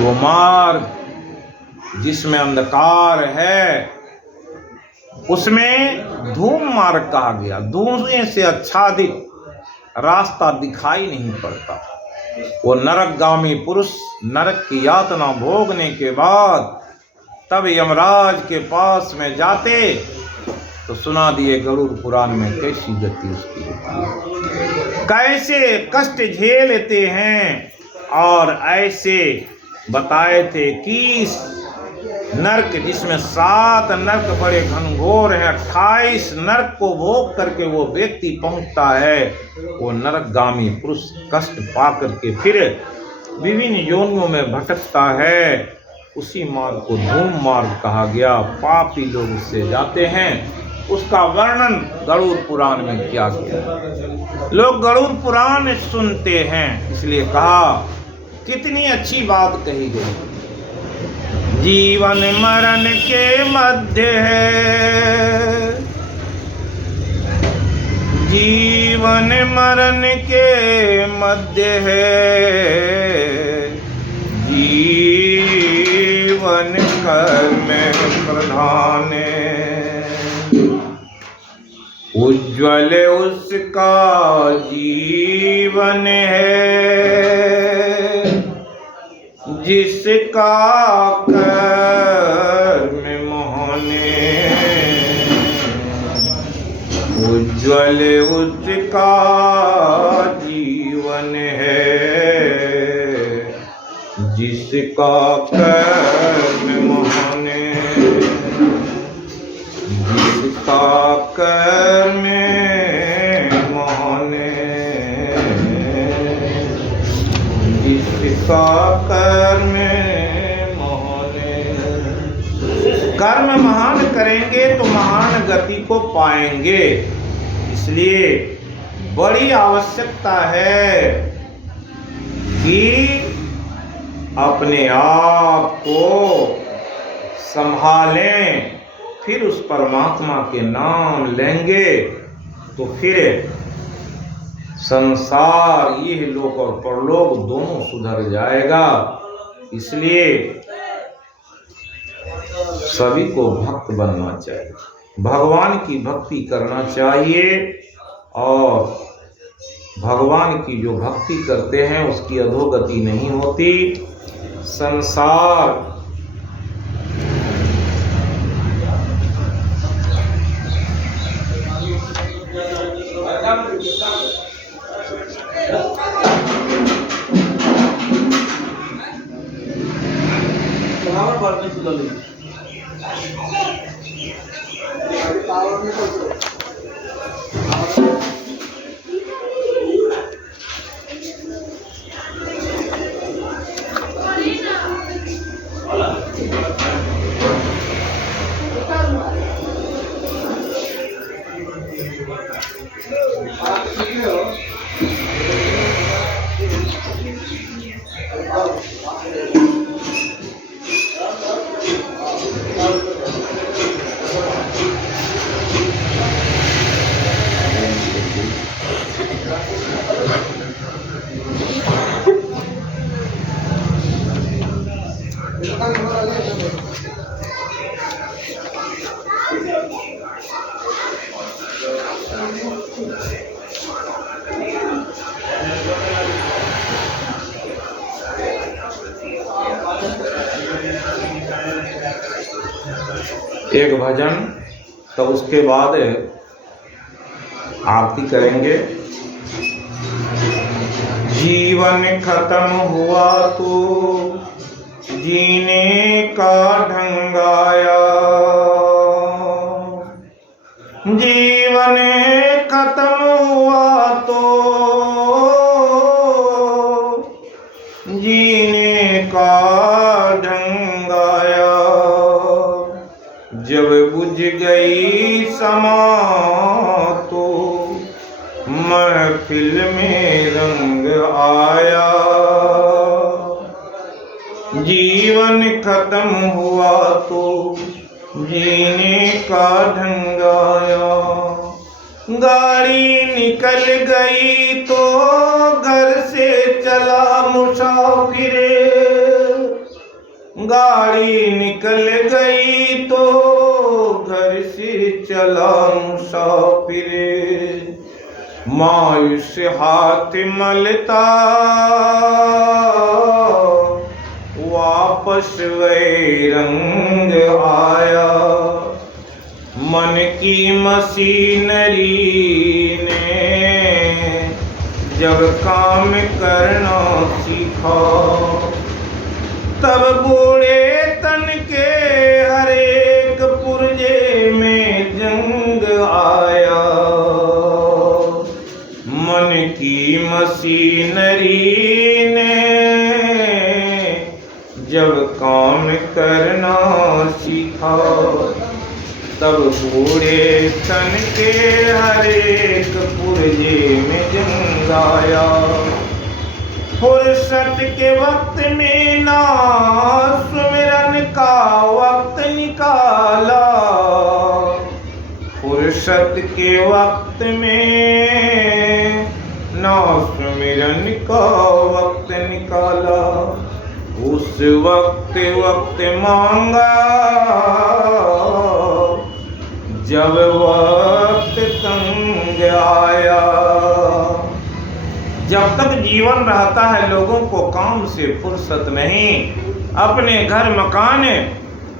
वो मार्ग जिसमें अंधकार है, उसमें धूम मार्ग कहा गया। धुएं से आच्छादित रास्ता दिखाई नहीं पड़ता। वो नरकगामी पुरुष नरक की यातना भोगने के बाद तब यमराज के पास में जाते, तो सुना दिए गरुड़ पुराण में कैसी गति उसकी होती है, कैसे कष्ट झेलते हैं। और ऐसे बताए थे कि नरक, जिसमें 7 नरक बड़े घनघोर हैं, 28 नरक को भोग करके वो व्यक्ति पहुंचता है। वो नरकगामी पुरुष कष्ट पा करके फिर विभिन्न योनियों में भटकता है। उसी मार्ग को धूम मार्ग कहा गया। पापी लोग उससे जाते हैं। उसका वर्णन गरुड़ पुराण में किया गया। लोग गरुड़ पुराण सुनते हैं, इसलिए कहा कितनी अच्छी बात कही गई। जीवन मरण के मध्य है, जीवन मरण के मध्य है, जीवन कर्म प्रधान, उज्ज्वल उसका जीवन है, जिसका कर्म मोहने, उज्ज्वल उसका जीवन है, जिसका कर्म मोहने, जिसका कर्म मोहने। पिता कर्म कर्म महान करेंगे तो महान गति को पाएंगे। इसलिए बड़ी आवश्यकता है कि अपने आप को संभालें, फिर उस परमात्मा के नाम लेंगे तो फिर संसार, यह लोक और परलोक दोनों सुधर जाएगा। इसलिए सभी को भक्त बनना चाहिए, भगवान की भक्ति करना चाहिए, और भगवान की जो भक्ति करते हैं उसकी अधोगति नहीं होती। संसार एक भजन, तो उसके बाद आरती करेंगे। जीवन खत्म हुआ तो जीने का ढंग आया, जीवन खत्म हुआ तो जीने का ढंग आया, जब बुझ गई समा तो महफिल में रंग आया, जीवन खत्म हुआ तो जीने का ढंग आया, गाड़ी निकल गई तो घर से चला मुसाफिर, गाड़ी निकल गई तो घर से चला मुसाफिर, मायूस हाथ मलता वापस वही रंग आया, मन की मशीनरी ने जब काम करना सीखा, तब बूढ़े तन के हर एक पुर्जे में जंग आया, मन की मशीनरी ने जब काम करना सीखा, तब बूढ़े तन के हर एक पुर्जे में जंग आया, फुर्सत के वक्त में ना सुमिरन का वक्त निकाला, फुर्सत के वक्त में ना सुमिरन का वक्त निकाला, उस वक्त मांगा जब वक्त तंग आया। जब तक जीवन रहता है लोगों को काम से फुर्सत नहीं, अपने घर मकान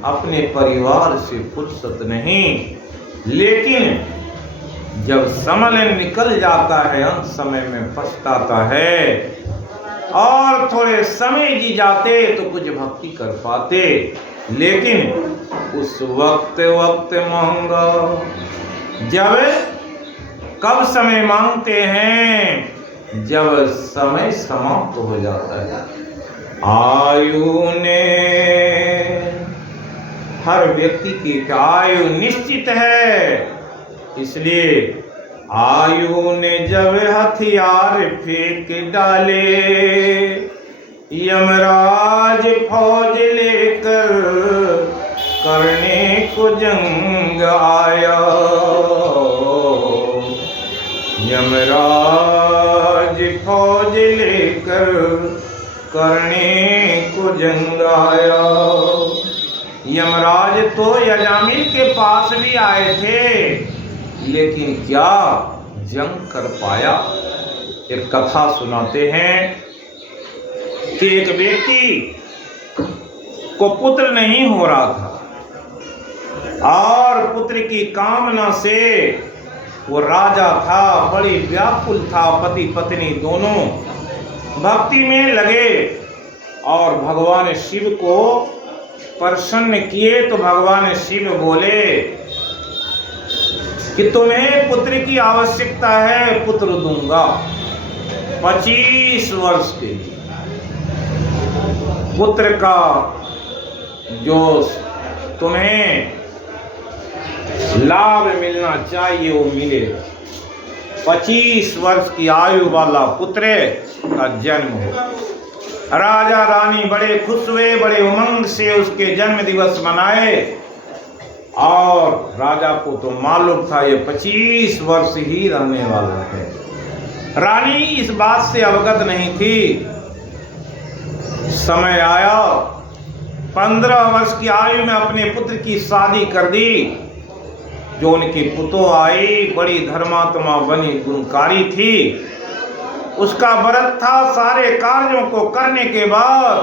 अपने परिवार से फुर्सत नहीं, लेकिन जब समय निकल जाता है अंत समय में पछताता है, और थोड़े समय जी जाते तो कुछ भक्ति कर पाते, लेकिन उस वक्त मांगा जब कब समय मांगते हैं, जब समय समाप्त हो जाता है। आयु ने, हर व्यक्ति की आयु निश्चित है, इसलिए आयु ने जब हथियार फेंक डाले, यमराज फौज लेकर करने को जंग आया। यमराज फौज लेकर करने को जंग आया। यमराज तो यजामिल के पास भी आए थे, लेकिन क्या जंग कर पाया। एक कथा सुनाते हैं कि एक व्यक्ति को पुत्र नहीं हो रहा था और पुत्र की कामना से वो राजा था, बड़ी व्याकुल था। पति पत्नी दोनों भक्ति में लगे और भगवान शिव को प्रसन्न किए। तो भगवान शिव बोले कि तुम्हें पुत्र की आवश्यकता है, पुत्र दूंगा 25 वर्ष के लिए। पुत्र का जो तुम्हें लाभ मिलना चाहिए वो मिले। 25 वर्ष की आयु वाला पुत्र का जन्म हो। राजा रानी बड़े खुश हुए, बड़े उमंग से उसके जन्म दिवस मनाए। और राजा को तो मालूम था ये 25 वर्ष ही रहने वाला है। रानी इस बात से अवगत नहीं थी। समय आया, 15 वर्ष की आयु में अपने पुत्र की शादी कर दी। जो उनकी पुतोह आई, बड़ी धर्मात्मा बनी, गुणकारी थी। उसका व्रत था। सारे कार्यों को करने के बाद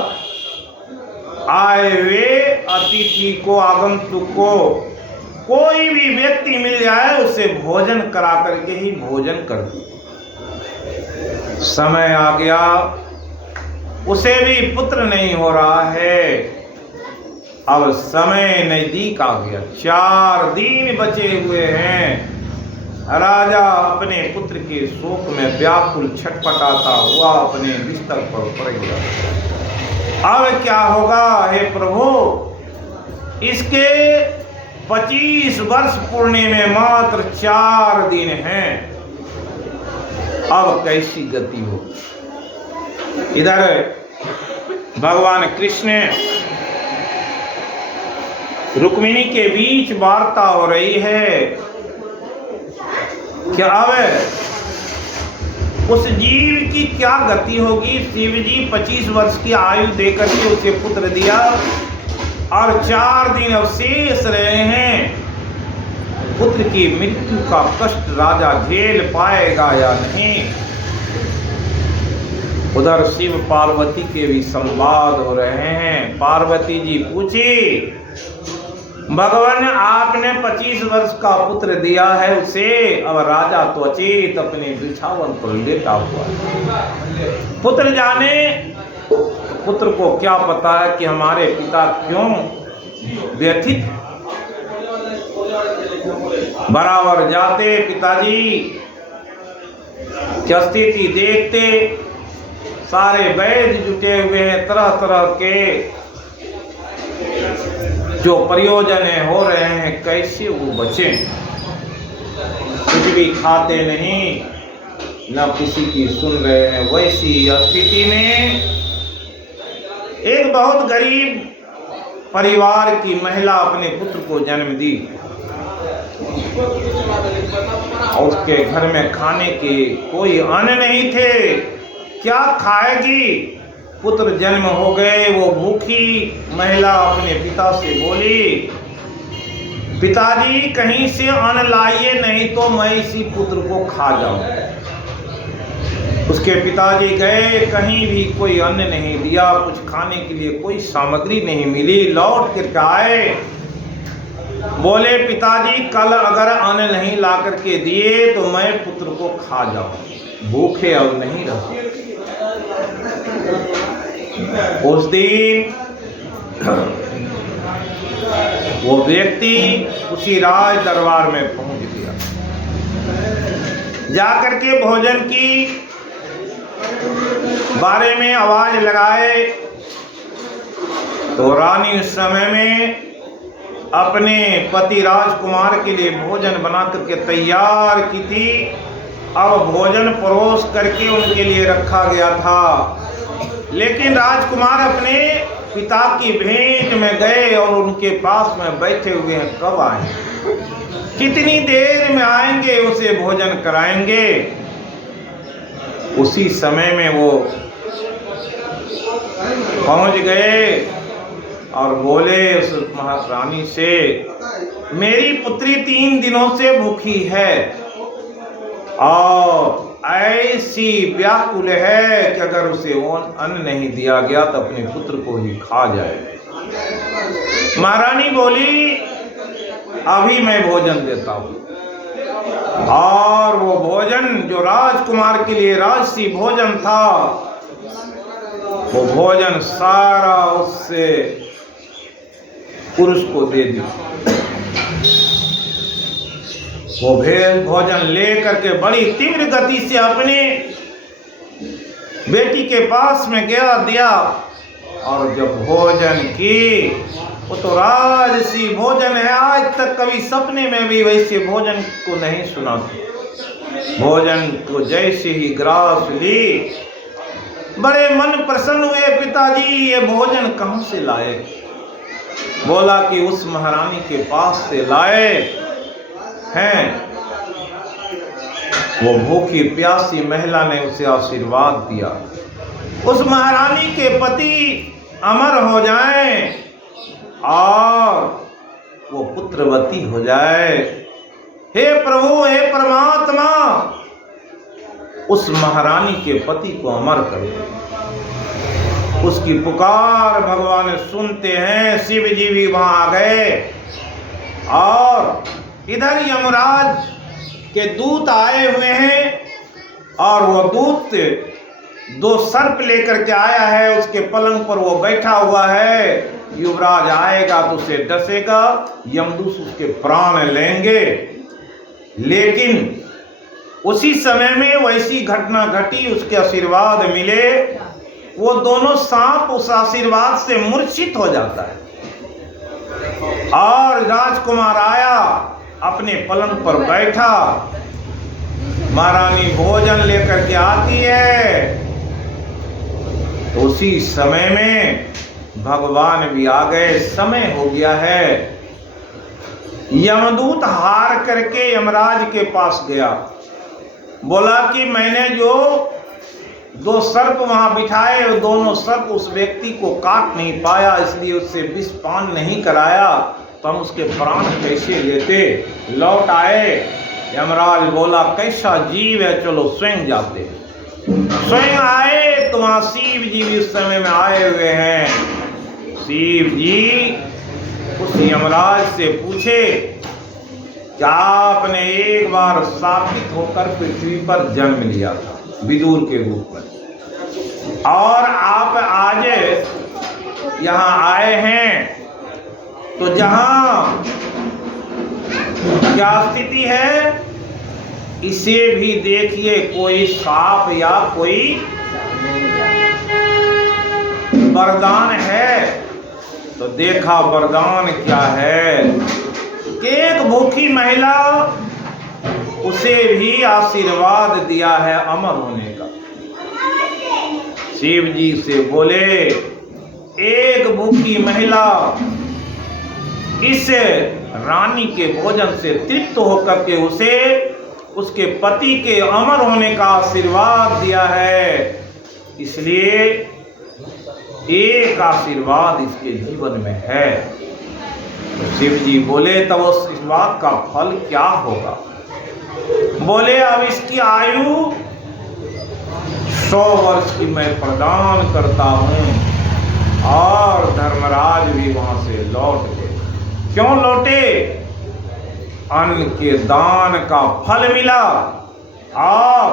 आए हुए अतिथि को, आगंतुक को, कोई भी व्यक्ति मिल जाए उसे भोजन करा करके ही भोजन कर दो। समय आ गया, उसे भी पुत्र नहीं हो रहा है। अब समय नजदीक आ गया, 4 दिन बचे हुए हैं। राजा अपने पुत्र के शोक में व्याकुल छटपटाता हुआ अपने बिस्तर पर पड़ गया। अब क्या होगा हे प्रभु, इसके 25 वर्ष पूर्णे में मात्र 4 दिन हैं। अब कैसी गति हो। इधर भगवान कृष्ण रुक्मिणी के बीच वार्ता हो रही है कि अब उस जीव की क्या गति होगी। शिव जी 25 वर्ष की आयु देकर के उसे पुत्र दिया और 4 दिन अवशेष रहे हैं। पुत्र की मृत्यु का कष्ट राजा झेल पाएगा या नहीं। उधर शिव पार्वती के भी संवाद हो रहे हैं। पार्वती जी पूछी, भगवान आपने 25 वर्ष का पुत्र दिया है उसे, अब राजा तो अचेत अपने बिछावन पर लेटा हुआ है। पुत्र जाने, पुत्र को क्या पता है कि हमारे पिता क्यों व्यथित। बराबर जाते पिताजी की स्थिति देखते, सारे वैद्य जुटे हुए हैं, तरह तरह के जो प्रयोजन हो रहे हैं, कैसे वो बचे। कुछ भी खाते नहीं, न किसी की सुन रहे हैं। वैसी स्थिति में एक बहुत गरीब परिवार की महिला अपने पुत्र को जन्म दी। उसके घर में खाने के कोई अन्न नहीं थे, क्या खाएगी। पुत्र जन्म हो गए। वो भूखी महिला अपने पिता से बोली, पिताजी कहीं से अन्न लाइए, नहीं तो मैं इसी पुत्र को खा जाऊं। उसके पिताजी गए, कहीं भी कोई अन्न नहीं दिया, कुछ खाने के लिए कोई सामग्री नहीं मिली। लौट कर आए, बोले पिताजी कल अगर अन्न नहीं ला करके दिए तो मैं पुत्र को खा जाऊं, भूखे अब नहीं रहा। उस दिन वो व्यक्ति उसी राज दरबार में पहुंच गया। जाकर के भोजन की बारे में आवाज लगाए, तो रानी उस समय में अपने पति राजकुमार के लिए भोजन बना करके तैयार की थी। अब भोजन परोस करके उनके लिए रखा गया था, लेकिन राजकुमार अपने पिता की भेंट में गए और उनके पास में बैठे हुए हैं। कब आए, कितनी देर में आएंगे, उसे भोजन कराएंगे। उसी समय में वो पहुंच गए और बोले उस महारानी से, मेरी पुत्री 3 दिनों से भूखी है और ऐसी व्याकुल है कि अगर उसे अन्न नहीं दिया गया तो अपने पुत्र को ही खा जाए। महारानी बोली, अभी मैं भोजन देता हूँ। और वो भोजन जो राजकुमार के लिए राजसी भोजन था, वो भोजन सारा उससे पुरुष को दे दिया। वो भोजन लेकर के बड़ी तीव्र गति से अपने बेटी के पास में दिया और जब भोजन की, वो तो राजसी भोजन है। आज तक कभी सपने में भी वैसे भोजन को नहीं सुना। भोजन को जैसे ही ग्रास ली, बड़े मन प्रसन्न हुए। पिताजी ये भोजन कहां से लाए? बोला कि उस महारानी के पास से लाए हैं। वो भूखी प्यासी महिला ने उसे आशीर्वाद दिया, उस महारानी के पति अमर हो जाएं और वो पुत्रवती हो जाए। हे प्रभु, हे परमात्मा, उस महारानी के पति को अमर कर दो। उसकी पुकार भगवान सुनते हैं। शिव जी भी वहां आ गए और इधर यमराज के दूत आए हुए हैं और वो दूत 2 सर्प लेकर के आया है। उसके पलंग पर वो बैठा हुआ है। युवराज आएगा तो उसे डसेगा, यमदूत उसके प्राण लेंगे। लेकिन उसी समय में वैसी घटना घटी, उसके आशीर्वाद मिले। वो दोनों सांप उस आशीर्वाद से मूर्छित हो जाता है और राजकुमार आया, अपने पलंग पर बैठा। महारानी भोजन लेकर के आती है तो उसी समय में भगवान भी आ गए। समय हो गया है। यमदूत हार करके यमराज के पास गया, बोला कि मैंने जो 2 सर्प वहां बिठाए, वो दोनों सर्प उस व्यक्ति को काट नहीं पाया, इसलिए उससे विष पान नहीं कराया, तो हम उसके प्राण कैसे लेते? लौट आए। यमराज बोला, कैसा जीव है, चलो स्वयं जाते। स्वयं आए तो वहां शिव जी भी उस समय में आए हुए हैं। शिव जी उस यमराज से पूछे, क्या आपने एक बार शापित होकर पृथ्वी पर जन्म लिया था विदुर के रूप में, और आप आज यहाँ आए हैं, तो जहाँ क्या स्थिति है इसे भी देखिए। कोई सांप या कोई वरदान है? तो देखा वरदान क्या है कि एक भूखी महिला, उसे भी आशीर्वाद दिया है अमर होने का। शिव जी से बोले, एक भूखी महिला इस रानी के भोजन से तृप्त होकर के उसे उसके पति के अमर होने का आशीर्वाद दिया है, इसलिए एक आशीर्वाद इसके जीवन में है। तो शिव जी बोले, तब उस आशीर्वाद का फल क्या होगा? बोले, अब इसकी आयु 100 वर्ष की मैं प्रदान करता हूं। और धर्मराज भी वहां से लौट गए। क्यों लौटे? अन्न के दान का फल मिला और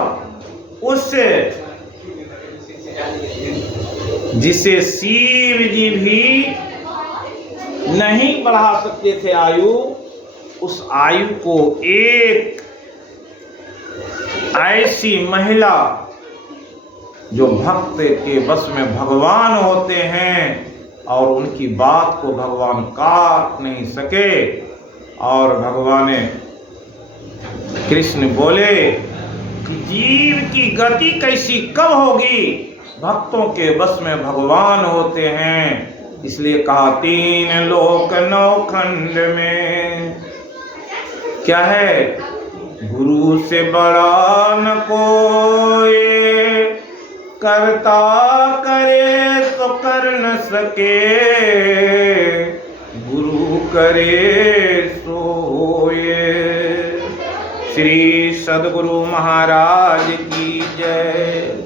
उससे जिसे शिव जी भी नहीं बढ़ा सकते थे आयु, उस आयु को एक ऐसी महिला जो भक्त के बस में भगवान होते हैं, और उनकी बात को भगवान काट नहीं सके। और भगवान कृष्ण बोले कि जीव की गति कैसी कब होगी, भक्तों के बस में भगवान होते हैं। इसलिए कहा 3 लोक 9 खंड में क्या है, गुरु से बड़ा न कोई, करता करे तो कर न सके, गुरु करे सोए। श्री सद्गुरु महाराज की जय।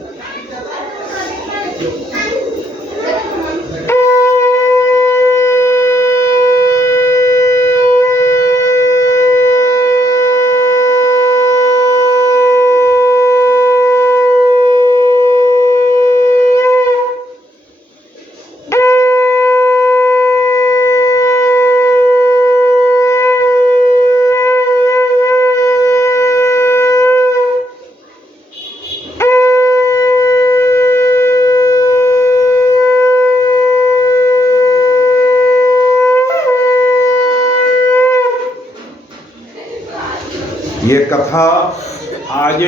ये कथा आज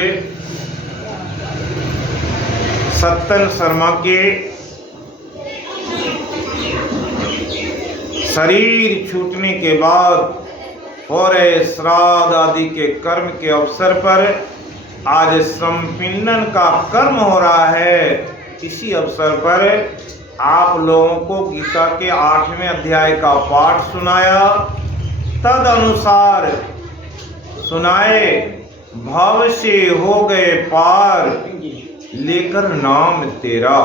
सत्तन शर्मा के शरीर छूटने के बाद और श्राद्ध आदि के कर्म के अवसर पर आज संपिंडन का कर्म हो रहा है। इसी अवसर पर आप लोगों को गीता के 8वें अध्याय का पाठ सुनाया। तद अनुसार सुनाए, भव से हो गए पार, लेकर नाम तेरा।